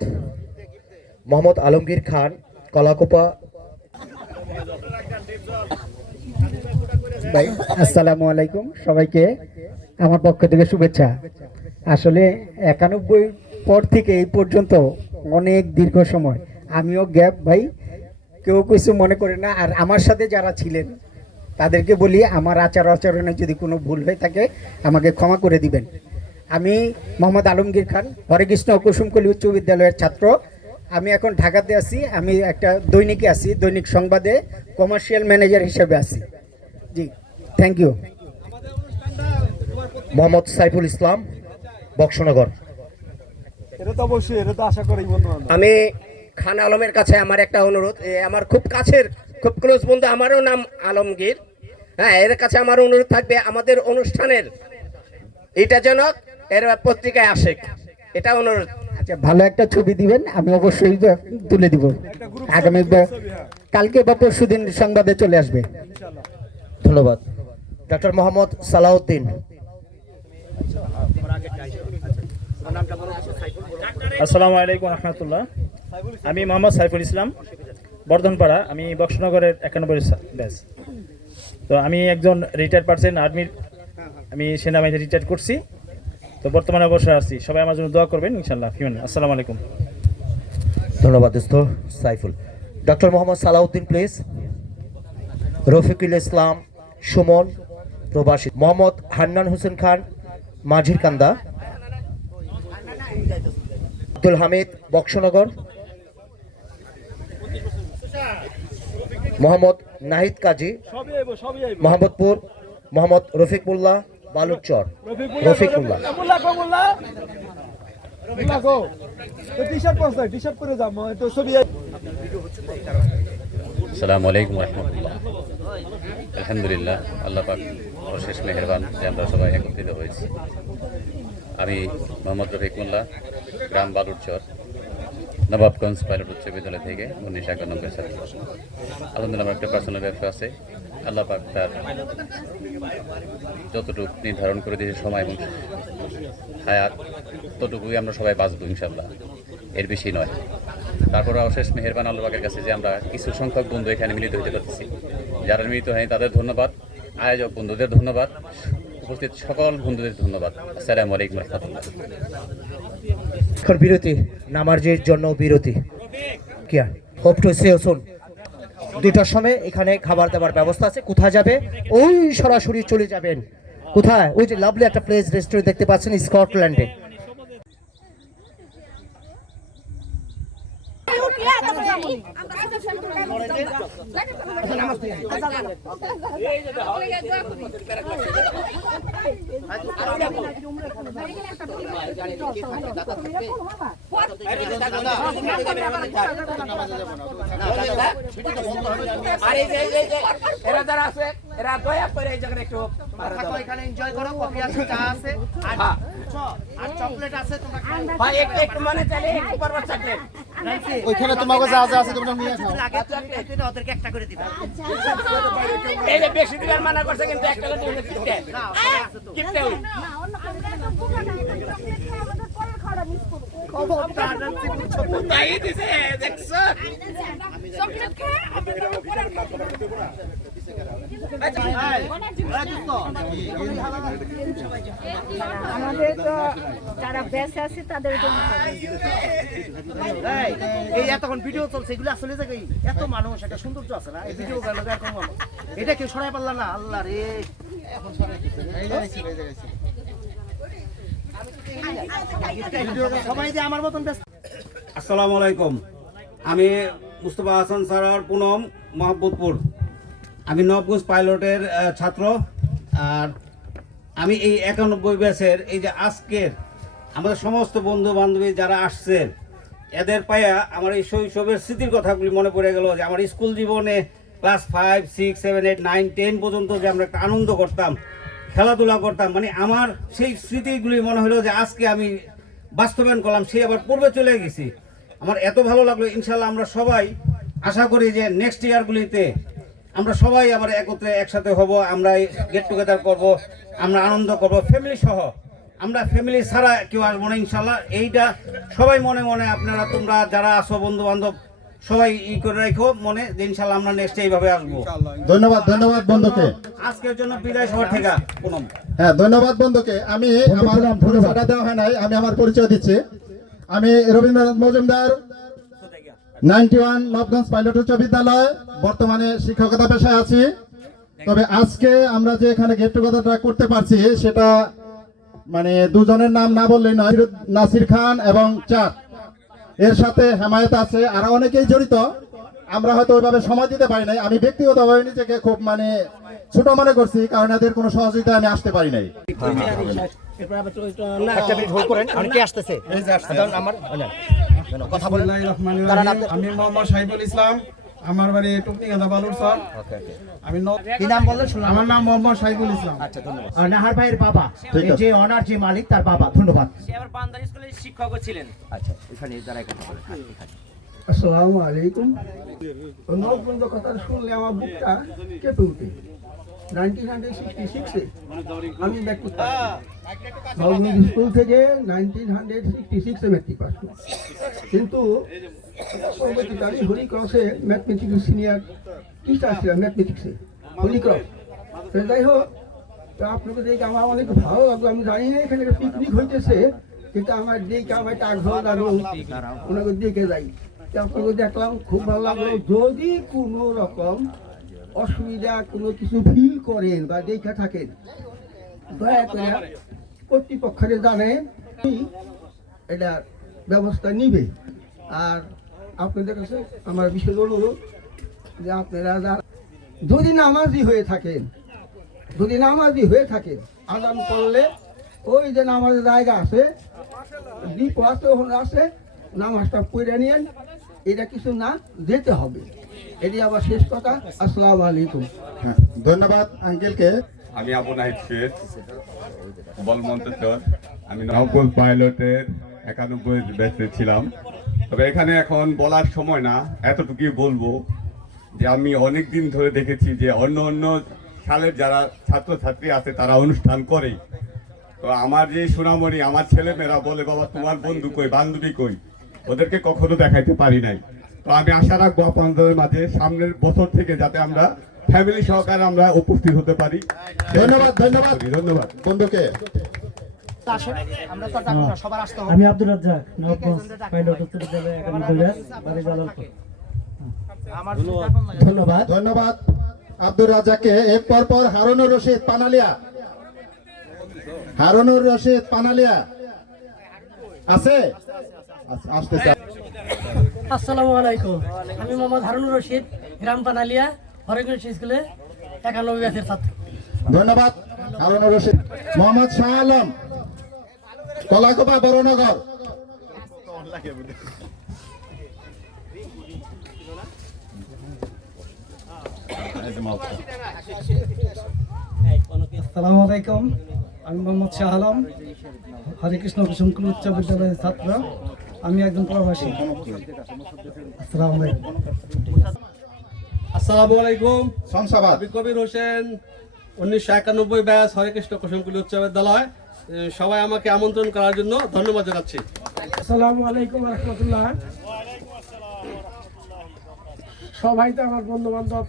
মোহাম্মদ আলমগীর খান, কলাকোপা। আসসালামু আলাইকুম সবাইকে, আমার পক্ষ থেকে শুভেচ্ছা। আসলে 91 পর থেকে এই পর্যন্ত অনেক দীর্ঘ সময় আমিও গ্যাপ ভাই, কেউ কিছু মনে করে না। আর আমার সাথে যারা ছিলেন তাদেরকে বলি, আমার আচরণে যদি কোনো ভুল হয়ে থাকে আমাকে ক্ষমা করে দিবেন। আমি মোহাম্মদ আলমগীর খান, হরেকৃষ্ণ কুসুমকলি উচ্চ বিদ্যালয়ের ছাত্র। আমি এখন ঢাকাতে আছি। আমি একটা দৈনিকে আছি, দৈনিক সংবাদে কমার্শিয়াল ম্যানেজার হিসেবে আছি। জি, থ্যাংক ইউ। মোহাম্মদ সাইফুল ইসলাম, বক্সনগর। এটা তো অবশ্যই, এটা তো আশা করি বন্ধু। আমি খান আলমের কাছে আমার একটা অনুরোধ, আমার খুব কাছের, খুব ক্লোজ বন্ধু, আমারও নাম আলমগীর। হ্যাঁ, এর কাছে আমার অনুরোধ থাকবে, আমাদের অনুষ্ঠানের এটা যেন এর পত্রিকায় আসে, এটা অনুরোধ। আচ্ছা, ভালো একটা ছবি দিবেন, আমি অবশ্যই তুলে দিব। আগামী কালকে বা পরশু দিন সংবাদে চলে আসবে। ধন্যবাদ। ডক্টর মোহাম্মদ সালাউদ্দিন। আসসালামু আলাইকুম রহমতুল্লাহ। আমি মোহাম্মদ সাইফুল ইসলাম, বর্ধনপাড়া। আমি বক্সনগরের 91 ব্যাচ। তো আমি একজন রিটায়ার্ড পার্সন, আর্মির। আমি সেনাবাহিনীতে রিটায়ার করছি, তো বর্তমানে অবসর আছি। সবাই আমার জন্য দোয়া করবেন ইনশাল্লাহ। আসসালামু আলাইকুম। ধন্যবাদ দোস্ত সাইফুল। Doctor Mohammad Salauddin please. রফিকুল ইসলাম, সুমন, প্রবাসী। মোহাম্মদ হান্নান হোসেন খান, মাঝির কান্দা। আব্দুল হামিদ, বক্সনগর। মোহাম্মদ নাহিদ কাজী, মোহাম্মদপুর। মোহাম্মদ রফিকুল্লাহ, বালুচর। রফিকুল্লাহ। আসসালামু আলাইকুম রহমতুল্লাহ। আলহামদুলিল্লাহ, আল্লাহ পাক অশেষ মেহেরবান যে আমরা সবাই একত্রিত হয়েছি। আমি মোহাম্মদ রফিকুল্লাহ, গ্রাম বালুরচর, নবাবগঞ্জ পাইলট উচ্চ বিদ্যালয় থেকে 1991 ছাত্র। আলহামদুলিল্লাহ আমার একটা পার্সোনাল ব্যবসা আছে। আল্লাহ পাক তার যতটুকু নির্ধারণ করে দিয়েছে সময় এবং হায়াত, ততটুকুই আমরা সবাই বাঁচবো ইনশাল্লাহ, এর বেশি নয়। তারপরে অশেষ মেহেরবান আল্লাহ পাকের কাছে যে আমরা কিছু সংখ্যক বন্ধু এখানে মিলিত হতে পারতেছি। যারা মিলিত হয়নি তাদের ধন্যবাদ, আয়োজক বন্ধুদের ধন্যবাদ, উপস্থিত সকল বন্ধুদের ধন্যবাদ। আসসালামু আলাইকুম রহমতুল্লাহ। এখন বিরতি, নামাজের জন্য বিরতি। কিয়া hope to see you soon. 2টার সময় এখানে খাবার দাবার ব্যবস্থা আছে। কোথায় যাবে? ওই সরাসরি চলে যাবেন কোথায়? ওই যে লাভলি একটা প্লেস রেস্টুরেন্ট দেখতে পাচ্ছেন স্কটল্যান্ডে। এরা যারা আছে এরা দয়া করে এই জায়গায় একটু এখানে এনজয় করো, কফি আছে, চা আছে, আর চকলেট আছে। তোমরা ভাই একটু মানে চাইলে একটু পরবার চকলেট ওইখানে তোমাকে যা যা আছে তোমরা নিয়ে খাও। ওদেরকে একটা করে দিবা। এই যে বেশি দিবার মানা করছে কিন্তু একটা করে দিতে কিনতে কিনতে হই তাই দিছে দেখছো আমাদের তো যারা বেঁচে আছে তাদের জন্য এই এতক্ষণ ভিডিও চলছে, এগুলো আসলে যে এত মানুষ, একটা সৌন্দর্য আছে না এই ভিডিও গান, এরকম মানুষ এটা কেউ সরাই পারলা না। আল্লাহ রে, সবাই যে আমার মতন ব্যস্ত। আসসালামু আলাইকুম, আমি মুস্তফা হাসান সরোয়ার, পুনম, মোহাম্মদপুর। আমি নবাবগঞ্জ পাইলটের ছাত্র। আর আমি এই 91 ব্যাচের এই যে আজকের আমাদের সমস্ত বন্ধু বান্ধবী যারা আসছেন, এদের পায়া আমার এই শৈশবের স্মৃতির কথাগুলি মনে পড়ে গেল যে আমার স্কুল জীবনে ক্লাস 5, 6, 7, 8, 9, 10 পর্যন্ত যে আমরা একটা আনন্দ করতাম, খেলাধুলা করতাম, মানে আমার সেই স্মৃতিগুলি মনে হলো যে আজকে আমি বাস্তবায়ন করলাম, সেই আবার পূর্বে চলে গেছি। আমার এত ভালো লাগলো। ইনশাল্লাহ আমরা সবাই আশা করি যে নেক্সট ইয়ারগুলিতে আমরা সবাই আবার একত্রে একসাথে হব, আমরা গেট টুগেদার করব, আমরা আনন্দ করব ফ্যামিলি সহ। আমরা ফ্যামিলি ছাড়া কেউ আসবো না ইনশাল্লাহ। এইটা সবাই মনে মনে আপনারা তোমরা যারা আসো বন্ধু বান্ধব সবাই করে রাখো মনে যে ইনশাল্লাহ আমরা নেক্সট এইভাবে আসবো। ধন্যবাদ, ধন্যবাদ বন্ধুকে। আজকের জন্য বিদায় সবার থেকে পুনম। হ্যাঁ, ধন্যবাদ বন্ধুকে। আমি আমার পরিচয়টা দেওয়া হয় নাই, আমি আমার পরিচয় দিচ্ছি। আমি রবীন্দ্রনাথ মজুমদার, 91 নবাবগঞ্জ পাইলট উচ্চ বিদ্যালয়, বর্তমানে শিক্ষকতা পেশায় আছি। তবে আজকে আমরা যে এখানে গেট টুগেদারটা করতে পারছি সেটা মানে দুজনের নাম না বললেই নয়, নাসির খান এবং চাঁদ, এর সাথে হেমায়েত আছে, আর অনেকেই জড়িত। আমরা হয়তো ওইভাবে সময় দিতে পারি নাই। আমি ব্যক্তিগতভাবে নিজেকে খুব মানে ছোট মনে করছি, কারণ এদের কোনো সহযোগিতা আমি আসতে পারি নাই। একটা মিনিট হোল্ড করেন, অনেকে আসতেছে। আমার কথা বলেন। আমি মোহাম্মদ সাইফুল ইসলাম, আমার বাড়ি টুকনিগাদা বালুরচর। আমি কি নাম বললেন? আমার নাম মোহাম্মদ সাইফুল ইসলাম। আচ্ছা, ধন্যবাদ। আর নাহার ভাইয়ের বাবা, যে অনার যে মালিক তার বাবা। ধন্যবাদ। সে আবার বান্দার স্কুলে শিক্ষকও ছিলেন। আচ্ছা, এখানে দাঁড়ায় কথা বলেন। আসসালামু আলাইকুম। নবগঞ্জ কথা শুনলে আমার বুকটা কেঁপে উঠে। 1966 আমি মেট্রিক পাস করি। নবগঞ্জ স্কুল থেকে 1966 মেট্রিক পাস করি। কিন্তু পরবর্তীতে আমি হরিক্রসে ম্যাথমেটিক্স সিনিয়র টিচার ছিলাম, ম্যাথমেটিক্সে হরিক্রস। যাই হোক, তো আপনাকে দেখে আমার অনেক ভালো লাগলো। আমি জানি না এখানে একটা পিকনিক হইতেছে, কিন্তু আমার দেখে আমার একটা আগ্রহ লাগলো, ওনাকে দেখে যাই। আপনাকে দেখলাম, খুব ভালো লাগলো। যদি কোনো রকম অসুবিধা কোনো কিছু ফিল করেন বা দেখে থাকেন, দয়া করে কর্তৃপক্ষের জানেন, এটা ব্যবস্থা নিবে। আর আপনাদের কাছে আমার বিশেষ অনুরোধ যে আপনারা যদি নামাজি হয়ে থাকেন, আজান করলে ওই যে নামাজের জায়গা আছে, দ্বীপ আছে, ওখানে আছে, নামাজটা পড়ে নিয়েন। এটা কিছু না, যেতে হবে। এটি আবার শেষ কথা। আসসালামু আলাইকুম। হ্যাঁ, ধন্যবাদ আঙ্কেলকে। আমি আবু নাহিদ শেখ, বলমন্তচর। আমি নবাবগঞ্জ পাইলটের 91 ব্যাচে ছিলাম। তবে এখানে এখন বলার সময় না, এতটুকুই বলবো যে আমি অনেক দিন ধরে দেখেছি যে অন্য অন্য সালের যারা ছাত্রছাত্রী আছে তারা অনুষ্ঠান করে, তো আমার যে সোনামণি আমার ছেলেমেয়েরা বলে বাবা তোমার বন্ধু কই, বান্ধবী কই, ওদেরকে কখনো দেখাইতে পারি নাই। তো আমি আশা রাখবো আপনাদের মাঝে সামনের বছর থেকে যাতে আমরা ফ্যামিলি সহকারে আমরা উপস্থিত হতে পারি। ধন্যবাদ ধন্যবাদ ধন্যবাদ বন্ধুকে। আমি আব্দুর রাজ্জাক, নবাবগঞ্জ পাইলট উচ্চ বিদ্যালয় 91 ব্যাচ, বাড়ি জালালপুর। ধন্যবাদ ধন্যবাদ আব্দুর রাজ্জাককে। এরপর পর হারুনুর রশিদ পানালিয়া। হারুনুর রশিদ পানালিয়া আছে? আসতেছে। আসসালামু আলাইকুম, আমি মোহাম্মদ হারুনুর রশিদ, গ্রাম পানালিয়া, হরেকৃষ্ণ স্কুলে 91 ব্যাচের ছাত্র। ধন্যবাদ হারুনুর রশিদ। মোহাম্মদ শাহ আলম, কলাকোপা বড়নগর। আসসালামু আলাইকুম, আমি মোহাম্মদ শাহ আলম, হরেকৃষ্ণ কুসুমকুল উচ্চ বিদ্যালয়ের ছাত্র। আমি একজন প্রবাসী। আসসালামু আলাইকুম। আসসালামু আলাইকুম, শমশাবাদ। আমি কবির হোসেন, 1991 ব্যাচ, হরেকৃষ্ণ কুসুমকুল উচ্চ বিদ্যালয়। সবাই আমাকে আমন্ত্রণ করার জন্য ধন্যবাদ জানাচ্ছি। আসসালামু আলাইকুম রহমতুল্লাহ। সবাই তো আমার বন্ধু বান্ধব,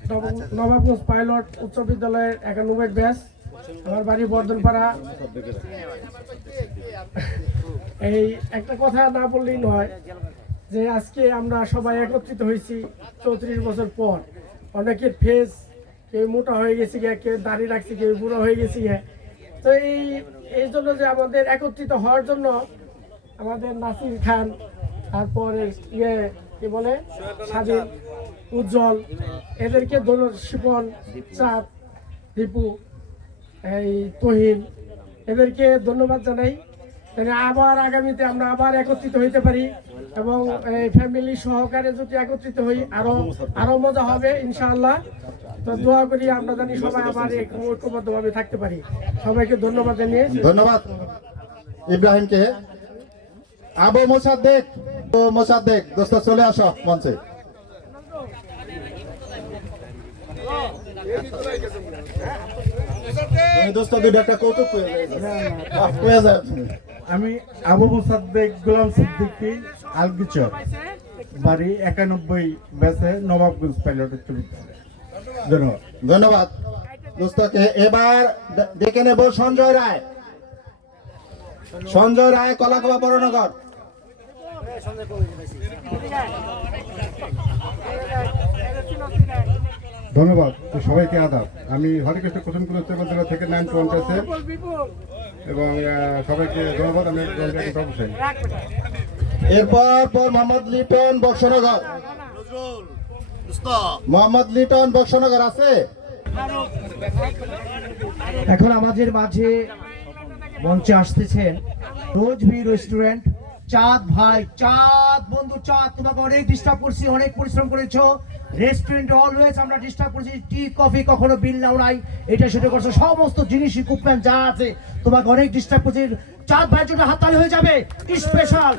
নবাবগঞ্জ পাইলট উচ্চ বিদ্যালয়ের 91 ব্যাচ, আমার বাড়ি বর্ধনপাড়া। এই একটা কথা না বললেই নয় যে আজকে আমরা সবাই একত্রিত হয়েছি 34 বছর পর। অনেকের ফেস, কেউ মোটা হয়ে গেছে, কেউ দাড়ি রাখছে, কেউ বুড়ো হয়ে গেছে। তো এই জন্য যে আমাদের একত্রিত হওয়ার জন্য আমাদের নাসির খান, তারপরে কি বলে স্বাধীন, উজ্জ্বল, এদেরকে শিপন, চাঁদ, দীপু, এই তহিন, এদেরকে ধন্যবাদ জানাই। আবার আগামীতে আমরা আবার একত্রিত হইতে পারি এবং ফ্যামিলি সহকারে যদি একত্রিত হই আরো মজা হবে ইনশাআল্লাহ। তো দোয়া করি আমরা জানি সবাই আবার ঐক্যবদ্ধভাবে থাকতে পারি। সবাইকে ধন্যবাদ জানিয়ে ধন্যবাদ ইব্রাহিমকে। আবু মোসাদ্দেক, দোস্ত চলে আসো মঞ্চে। দোস্ত দুটো একটা কৌতুক হয়ে যায়। আমি আবু মোসাদ্দেক গোলাম সিদ্দিকী, আলগিচর, বাড়ি 91 ব্যাচে, নবাবগঞ্জ পাইলট উচ্চ বিদ্যালয়। ধন্যবাদ ধন্যবাদ দোস্তকে। এবার ডেকে নেব সঞ্জয় রায়। সঞ্জয় রায়, কলাকোপা বড়নগর। ধন্যবাদ সবাইকে আদাব। আমি হরেকৃষ্ণ কুসুমকুল উচ্চ বিদ্যালয় থেকে 91 ব্যাচে, এবং সবাইকে ধন্যবাদ। আমি এরপর পর মোহাম্মদ লিটন বক্সনগর। মোহাম্মদ লিটন বক্সনগর আছে? এখন আমাদের মাঝে মঞ্চে আসতেছেন রোজভি রেস্টুরেন্ট, চাঁদ ভাই। চাঁদ বন্ধু, চাঁদ তোমাকে অনেক ডিস্টার্ব করছি, অনেক পরিশ্রম করেছো। রেস্টুরেন্ট অলওয়েজ আমরা ডিস্টার্ব করছি, টি কফি কখনো বিল নাও নাই, এটা সেটা করছো, সমস্ত জিনিস ইকুইপমেন্ট যা আছে তোমাকে অনেক ডিস্টার্ব করছি। চাঁদ ভাইয়ের জন্য হাততালি হয়ে যাবে। স্পেশাল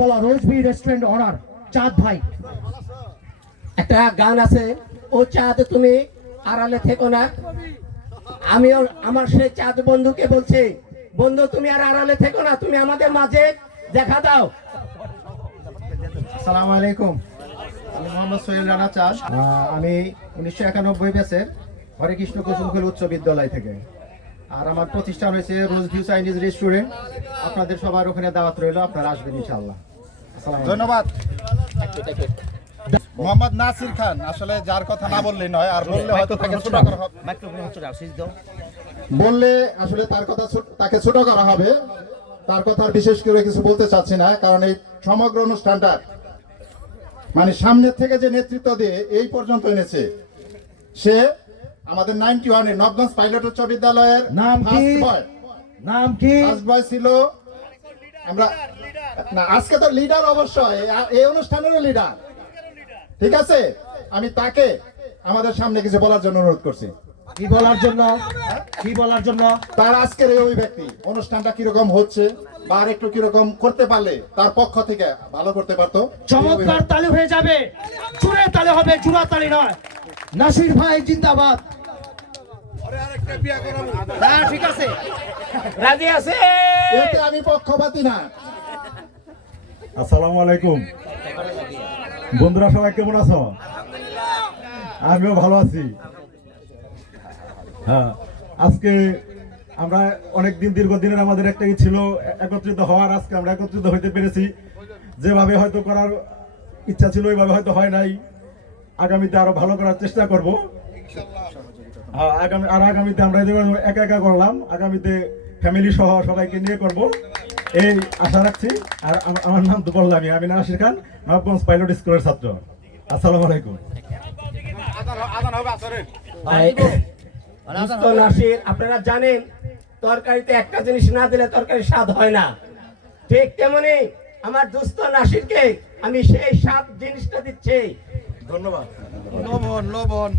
বলা রোজভি রেস্টুরেন্ট অনার চাঁদ ভাই। একটা গান আছে, ও চাঁদ তুমি আড়ালে থেকো না। আমিও আমার সেই চাঁদ বন্ধুকে বলছি, বন্ধু তুমি আর আড়ালে থেকো না, তুমি আমাদের মাঝে দেখা দাও। আসসালামু আলাইকুম, আমি মোহাম্মদ সোহেল রানা চাঁদ। আমি 1991 ব্যাচের, হরেকৃষ্ণ কুসুমকুল উচ্চ বিদ্যালয় থেকে। আর আমার প্রতিষ্ঠান হয়েছে রোজভিউ চাইনিজ রেস্টুরেন্ট। আপনাদের সবার ওখানে দাওয়াত রইল, আপনারা আসবেন ইনশাআল্লাহ। ধন্যবাদ। মোহাম্মদ নাসির খান, আসলে যার কথা না বললেই নয়, আর বললে হয়তো তাকে ছোট করা হবে। বললে আসলে তাকে ছোট করা হবে। তার কথা বিশেষ করে কিছু বলতে চাচ্ছি না, কারণ এই সমগ্র অনুষ্ঠানটা মানে সামনের থেকে যে নেতৃত্ব দিয়ে এই পর্যন্ত এনেছে, সে আমাদের 91 এর নবগঞ্জ পাইলট উচ্চ বিদ্যালয়ের নাম কি? নাম কি? ফার্স্ট বয় ছিল। আমরা না, আজকে তো লিডার অবশ্যই, এই অনুষ্ঠানেরও লিডার। ঠিক আছে, আমি তাকে আমাদের সামনে কিছু বলার জন্য অনুরোধ করছি। কি বলার জন্য তার আজকের এই অভিব্যক্তি অনুষ্ঠানটা কিরকম হচ্ছে বা আর একটু কিরকম করতে পারলে তার পক্ষ থেকে ভালো করতে পারতো। চমৎকার তালি হয়ে যাবে, জোরে তালি হবে, জোড়া তালি নয়। নাসির ভাই জিন্দাবাদ। হ্যাঁ ঠিক আছে, রাজি আছে, এতে আমি পক্ষপাতী না। আসসালামু আলাইকুম বন্ধুরা, সবাই কেমন আছো? আমিও ভালো আছি। হ্যাঁ, আজকে আমরা অনেকদিন দীর্ঘদিনের আমাদের একটা ছিল একত্রিত হওয়ার, আজকে আমরা একত্রিত হইতে পেরেছি। যেভাবে হয়তো করার ইচ্ছা ছিল ওইভাবে হয়তো হয় নাই। আগামীতে আরো ভালো করার চেষ্টা করব। আগামীতে আমরা যেমন একা একা করলাম, আগামীতে ফ্যামিলি সহ সবাইকে নিয়ে করব এই আশা রাখছি। আর আমার নাম তো বললামই, আমি নাসির খান, নবাবগঞ্জ পাইলট স্কুলের ছাত্র। আসসালামু আলাইকুম। নাসির, আপনারা জানেন তরকারিতে একটা জিনিস না দিলে তরকারির স্বাদ হয় না, ঠিক তেমনি আমার দুস্থ নাসিরকে আমি সেই স্বাদ জিনিসটা দিচ্ছি। ধন্যবাদ। লবণ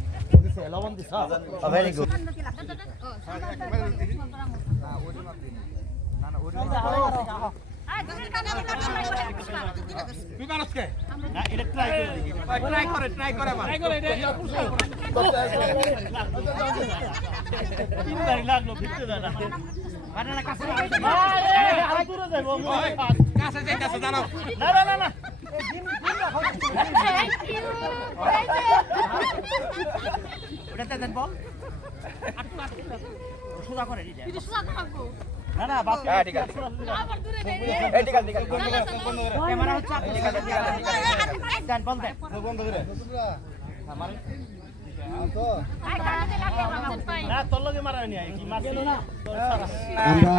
আমরা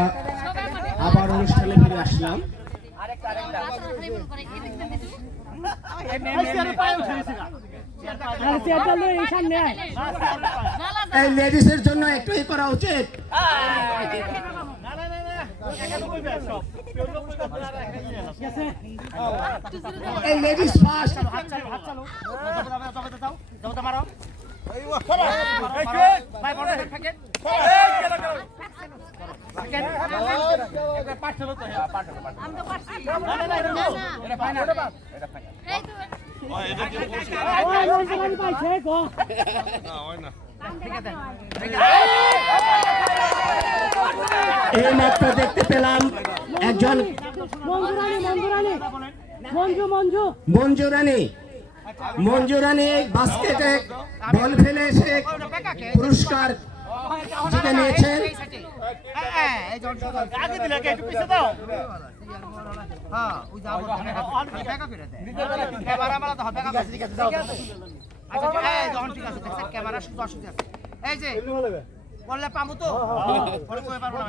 আবার অনুষ্ঠানে ফিরে আসলাম। এই লেডিসের জন্য একটু করা উচিত। এই লেডিস ফার্স্ট। এই মাত্র দেখতে পেলাম একজন মঞ্জু রানী বাস্কেটে বল ফেলে এসে পুরস্কার জিতে নিয়েছেন। বললে পামু তো পরে কই পারবো না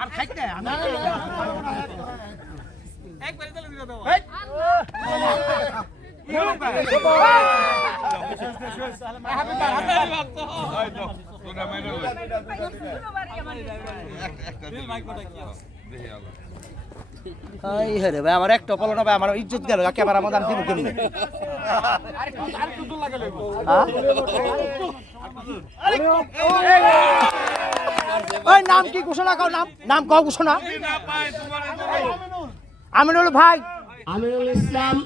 আর খাইতে একবারে দিলে দিয়ে দাও। আমার একটা বলো না ভাই, আমার ইজ্জত গেল, ক্যামেরা আমাদের দিব কেমনে? ওই নাম কি ঘোষণা কও, নাম কও ঘোষণা। আমিনুল ভাই, আমিনুল ইসলাম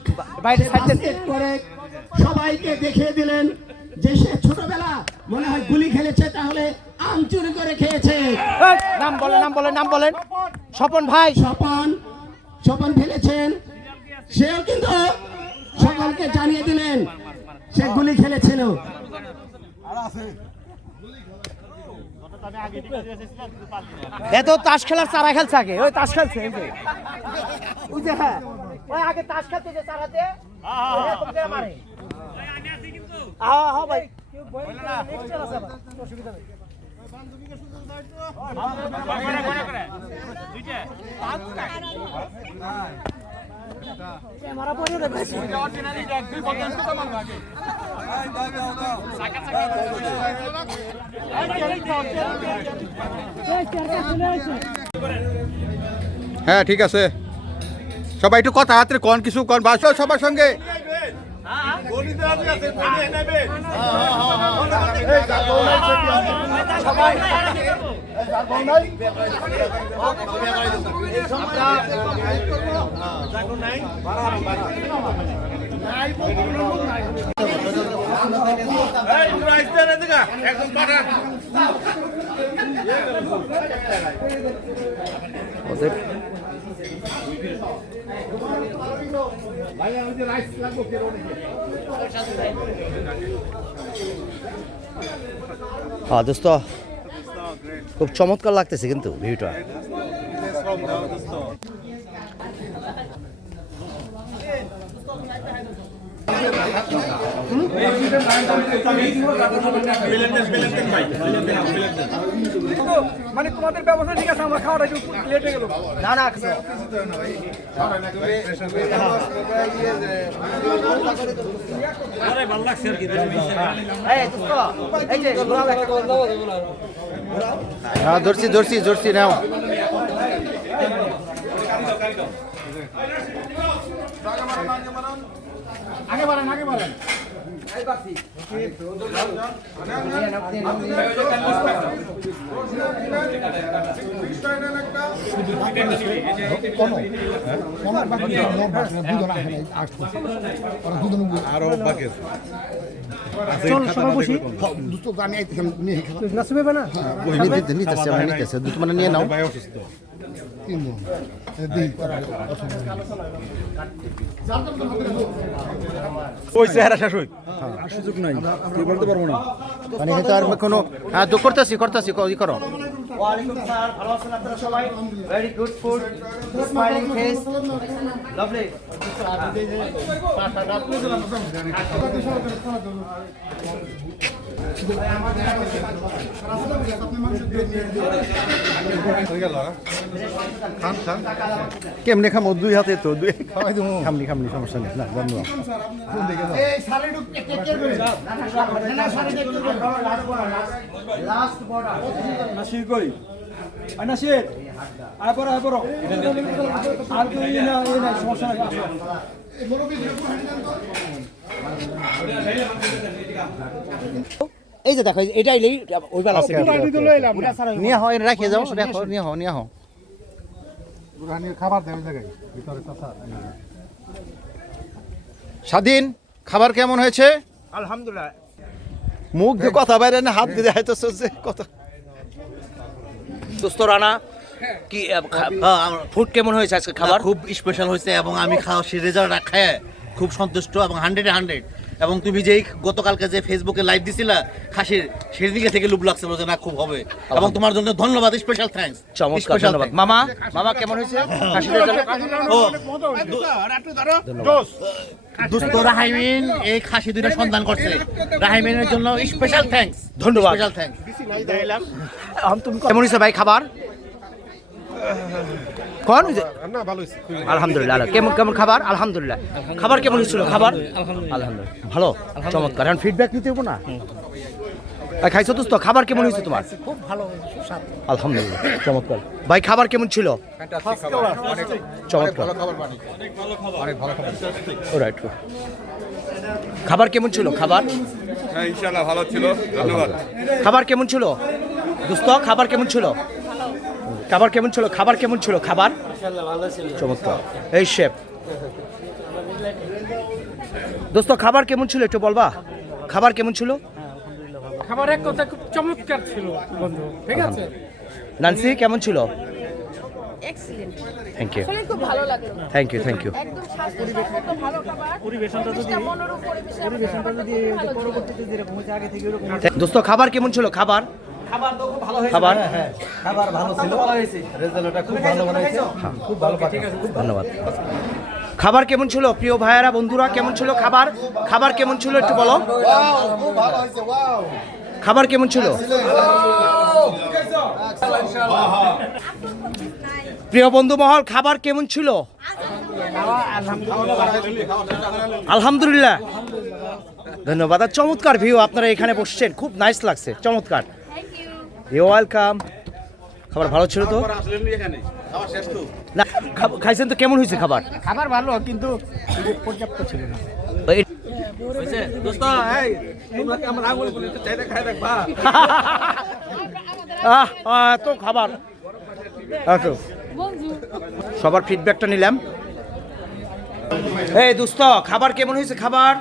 বাস্কেট করে সবাইকে দেখিয়ে দিলেন যে সে ছোটবেলা মনে হয় গুলি খেলেছে, তাহলে আম চুরি করে খেয়েছে। নাম বলেন। স্বপন ভাই, স্বপন ফেলেছেন, সেও কিন্তু সকলকে জানিয়ে দিলেন সে গুলি খেলেছিল। এত তাস খেলার চারা খেলছে আগে, ওই তাস খেলছে এই যে ওই যে হ্যাঁ ওই আগে তাস খেলতে যে চারাতে মারে। হ্যাঁ ভাই অসুবিধা নেই। ক্যামেরা পড়ে দেখছি হ্যাঁ ঠিক আছে, সবাই একটু কথা হাতের কন কিছু কন বাসো সবার সঙ্গে। হ্যাঁ দোস্ত, খুব চমৎকার লাগতেছে কিন্তু ভিউটা। মানে তোমাদের ব্যবস্থা ঠিক আছে, আমার খাওয়াটা একটু লেট হয়ে গেল। না না ধরছি ধরছি ধরছি নাও। আগে বাড়ান, আগে বাড়ান। আরো বাকি আছে। চল সবাই বসি। নাচ হবে না? নিতেছে আমরা নিতেছে দুটো মানে নিয়ে নাও। ভাই অসুস্থ। ওই চেহারা শেষ হই। সুযোগ নাই, তুই বলতে পারবো না। মানে এটা আর কোনো করতেছি করতেছি ই করো। ওয়ালাইকুম স্যার, ভালো আছেন আপনারা সবাই? Very good food, smiling face, lovely. কেমনে খামো? দুই হাতে তো দুই খামনি খামনি, সমস্যা নেই। না বন্ধু নাসির কই? আর নাসির, আয় পড়ো, আয় পড়ো। আর কেউ না, এই নাই, সমস্যা নাই, আসো। এই যে দেখো, এটাই ওই বেলা নিয়ে হয়, রাখিয়ে যাও, দেখো নিয়ে হও, নিয়ে হও। খাবার দেওয়া জায়গায় ভিতরে কথা। স্বাধীন, খাবার কেমন হয়েছে? আলহামদুলিল্লাহ। মুখ দিয়ে কথা বাইরে না, হাত দিয়ে হয়তো কথা। সুস্থ রানা, কি ফুড কেমন হয়েছে আজকে? খাবার খুব স্পেশাল হয়েছে এবং আমি খাওয়া সেই রেজাল্ট খায় খুব সন্তুষ্ট এবং 100-100। এবং তুমি যেই গতকালকে যে ফেসবুকে লাইভ দিছিলা খাসির, সেদিকে থেকে লুপ লাগছিল যে না খুব হবে। এবং তোমার জন্য ধন্যবাদ, স্পেশাল থ্যাঙ্কস। চমৎকার, ধন্যবাদ। মামা, মামা কেমন হয়েছে খাসির রেজাল্ট? দুস্থ রাহাইমিন এই খাসি দুইটা সন্ধান করছে, রাহাইমিনের জন্য স্পেশাল থ্যাঙ্কস। ধন্যবাদ, স্পেশাল থ্যাঙ্কস। কেমন হয়েছে ভাই খাবার? কোন আলহামদুলিল্লাহ। কেমন কেমন খাবার? আলহামদুলিল্লাহ। খাবার কেমন হয়েছিল? খাবার আলহামদুলিল্লাহ ভালো, চমৎকার। এখন ফিডব্যাক নিতে হবো না? খাইছো দোস্ত? খাবার কেমন হয়েছে তোমার? খুব ভালো। আলহামদুলিল্লাহ, চমৎকার। ভাই খাবার কেমন ছিল? চমৎকার, রাইট। খাবার কেমন ছিল? খাবার ইনশাআল্লাহ ভালো ছিল, ধন্যবাদ। খাবার কেমন ছিল দোস্ত? খাবার কেমন ছিল? খাবার কেমন ছিল? খাবার কেমন ছিল? খাবার চমৎকার। এই শেফ দোস্ত, খাবার কেমন ছিল একটু বলবা? খাবার কেমন ছিল? খাবার এক কথা খুব চমৎকার ছিল বন্ধু, ঠিক আছে। নান্সি কেমন ছিল? এক্সিলেন্ট, থ্যাংক ইউ, আসলে খুব ভালো লাগলো। Thank you, thank you. একদম স্বাস্থ্যসম্মত ভালো খাবার। পরিবেশনটা যদি মনোরম পরিবেশে পরবর্তীতে যেরকম হচ্ছে আগে থেকে এরকম। দোস্ত খাবার কেমন ছিল? খাবার খাবার তো খুব ভালো হয়েছে। খাবার খাবার ভালো ছিল, ভালো হয়েছে। রেজাল্টটা খুব ভালো বানাইছে, খুব ভালো পাঠিয়েছে। ধন্যবাদ। খাবার কেমন ছিল প্রিয় ভাইয়েরা, বন্ধুরা? কেমন ছিল খাবার? খাবার কেমন ছিল একটু বলো? খাবার কেমন ছিল? প্রিয় বন্ধু মহল, খাবার কেমন ছিল? আলহামদুলিল্লাহ, ধন্যবাদ। আর চমৎকার ভিউ, আপনারা এখানে বসছেন, খুব নাইস লাগছে, চমৎকার। You welcome. খাবার ভালো ছিল তো? না খাইছেন তো? কেমন হয়েছে খাবার? খাবার ভালো, কিন্তু পর্যাপ্ত ছিল না। তো খাবার সবার ফিডব্যাকটা নিলাম। এই দোস্ত খাবার কেমন হয়েছে? খাবার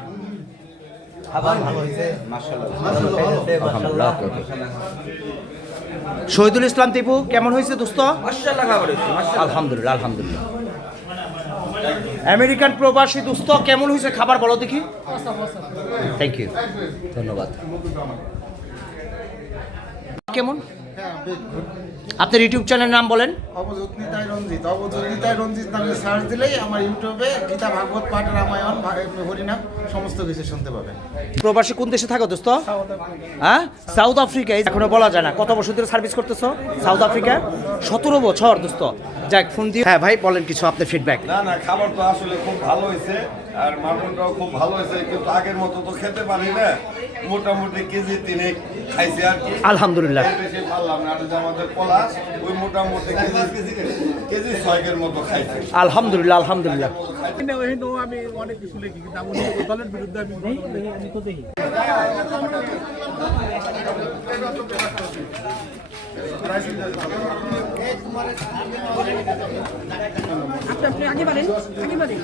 শহীদুল ইসলাম টিপু কেমন হয়েছে দোস্ত? আলহামদুলিল্লাহ আলহামদুলিল্লাহ। আমেরিকান প্রবাসী দোস্ত কেমন হয়েছে খাবার বলো দেখি। থ্যাংক ইউ, ধন্যবাদ। কেমন আপনার ইউটিউব চ্যানেলের নাম বলেন? অবধূত নিতাই রঞ্জিত। অবধূত নিতাই রঞ্জিত নামে সার্চ দিলেই আমার ইউটিউবে গীতা ভাগবত পাঠ, রামায়ণ, হরিনাম সমস্ত কিছু শুনতে পাবেন। প্রবাসী কোন দেশে থাকো দোস্ত? হ্যাঁ, সাউথ আফ্রিকা। এখনো বলা যায় না কত বছর ধরে সার্ভিস করতেছো সাউথ আফ্রিকা? 17 বছর দোস্ত। যাক, ফোন দিয়ে। হ্যাঁ ভাই বলেন কিছু আপনার ফিডব্যাক। না খাবার তো আসলে খুব ভালো হয়েছে, আর মাটনটাও খুব ভালো হয়েছে, কিন্তু আগের মতো তো খেতে পারি না। মোটামুটি কেজি 3 খাইছি আর কি, আলহামদুলিল্লাহ। বেশি পারলাম না। আর যে আমাদের পলাশ ওই মোটামুটি কেজি 6 মতো খাইছি। আলহামদুলিল্লাহ আলহামদুলিল্লাহ। আমি অনেক কিছু লিখি, কিন্তু আমি দলের বিরুদ্ধে আমি তো দেখি। আপনি আগে বাড়েন, আগে বাড়েন।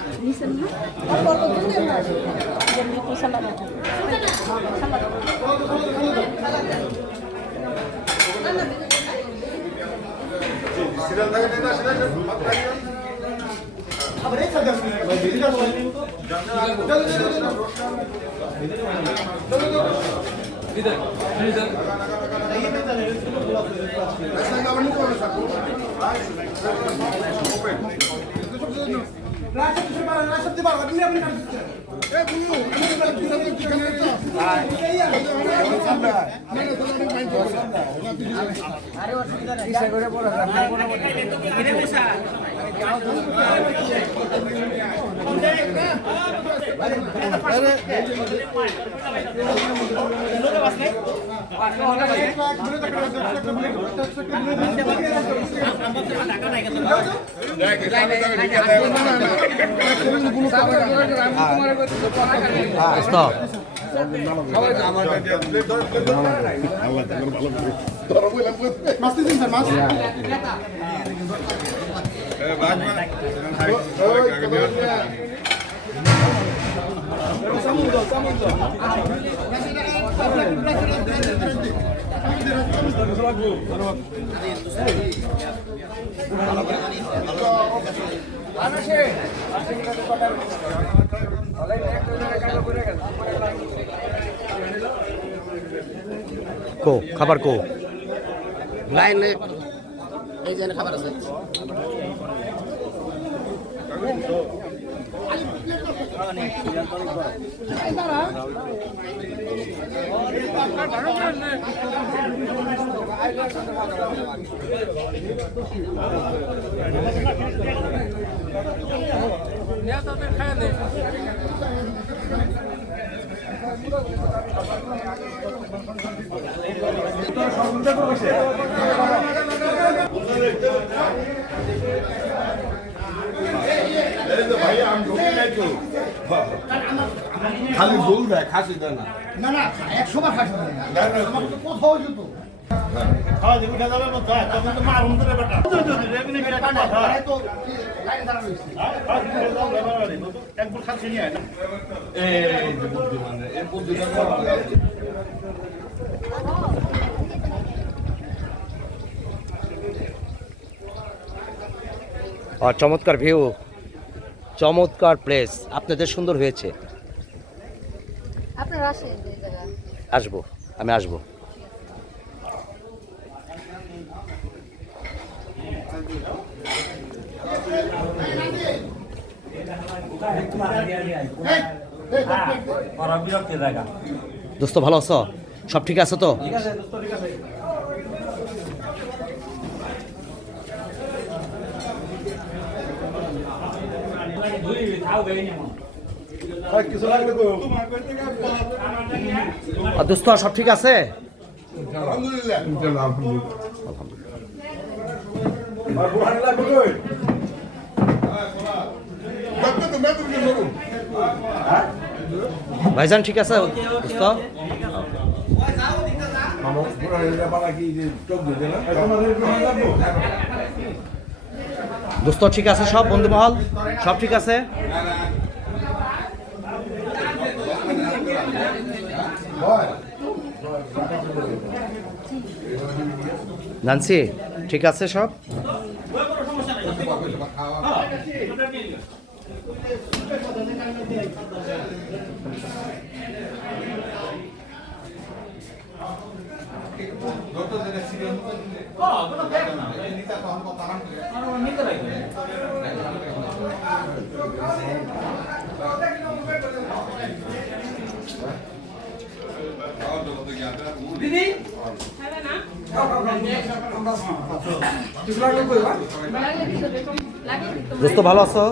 কো খাবার কো লাইনে এই যে খাবার আছে। খালি ভুল দেয়, খাসি দেয় না। না না 100 বার খাসি কোথাও যেত খাওয়া দিয়ে উঠে যাবে মতো তখন তো মার হুন্দরে বেটা রেগুনি বেটা কাটা হয় তো লাইন দাঁড়া রইছে একবার খাসি নিয়ে আয় না এই যে বুদ্ধি মানে এই বুদ্ধিটা আর চমৎকার ভিউ, চমৎকার প্লেস, আপনাদের সুন্দর হয়েছে। আপনারা আসেন এই জায়গা। আসবো, আমি আসবো। দোস্ত ভালো আছো? সব ঠিক আছে তো? আর দোস্ত সব ঠিক আছে? ভাইজান ঠিক আছে দোস্ত? দোস্ত ঠিক আছে সব, বন্ধু মহল সব ঠিক আছে? নানসি ঠিক আছে সব? দোস্ত ভালো আছো?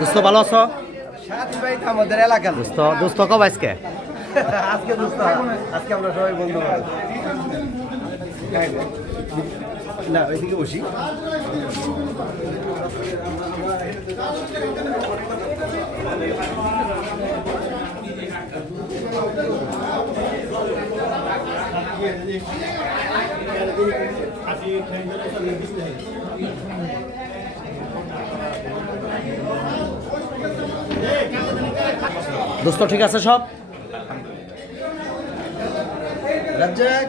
দোস্ত ভালো আছো? আমাদের এলাকার দোস্ত দোস্ত কব আজকে? আজকে দোস্ত আজকে আমরা সবাই বন্ধু না ওইদিকে বসি। দোস্ত ঠিক আছে সব? রাজ্জাক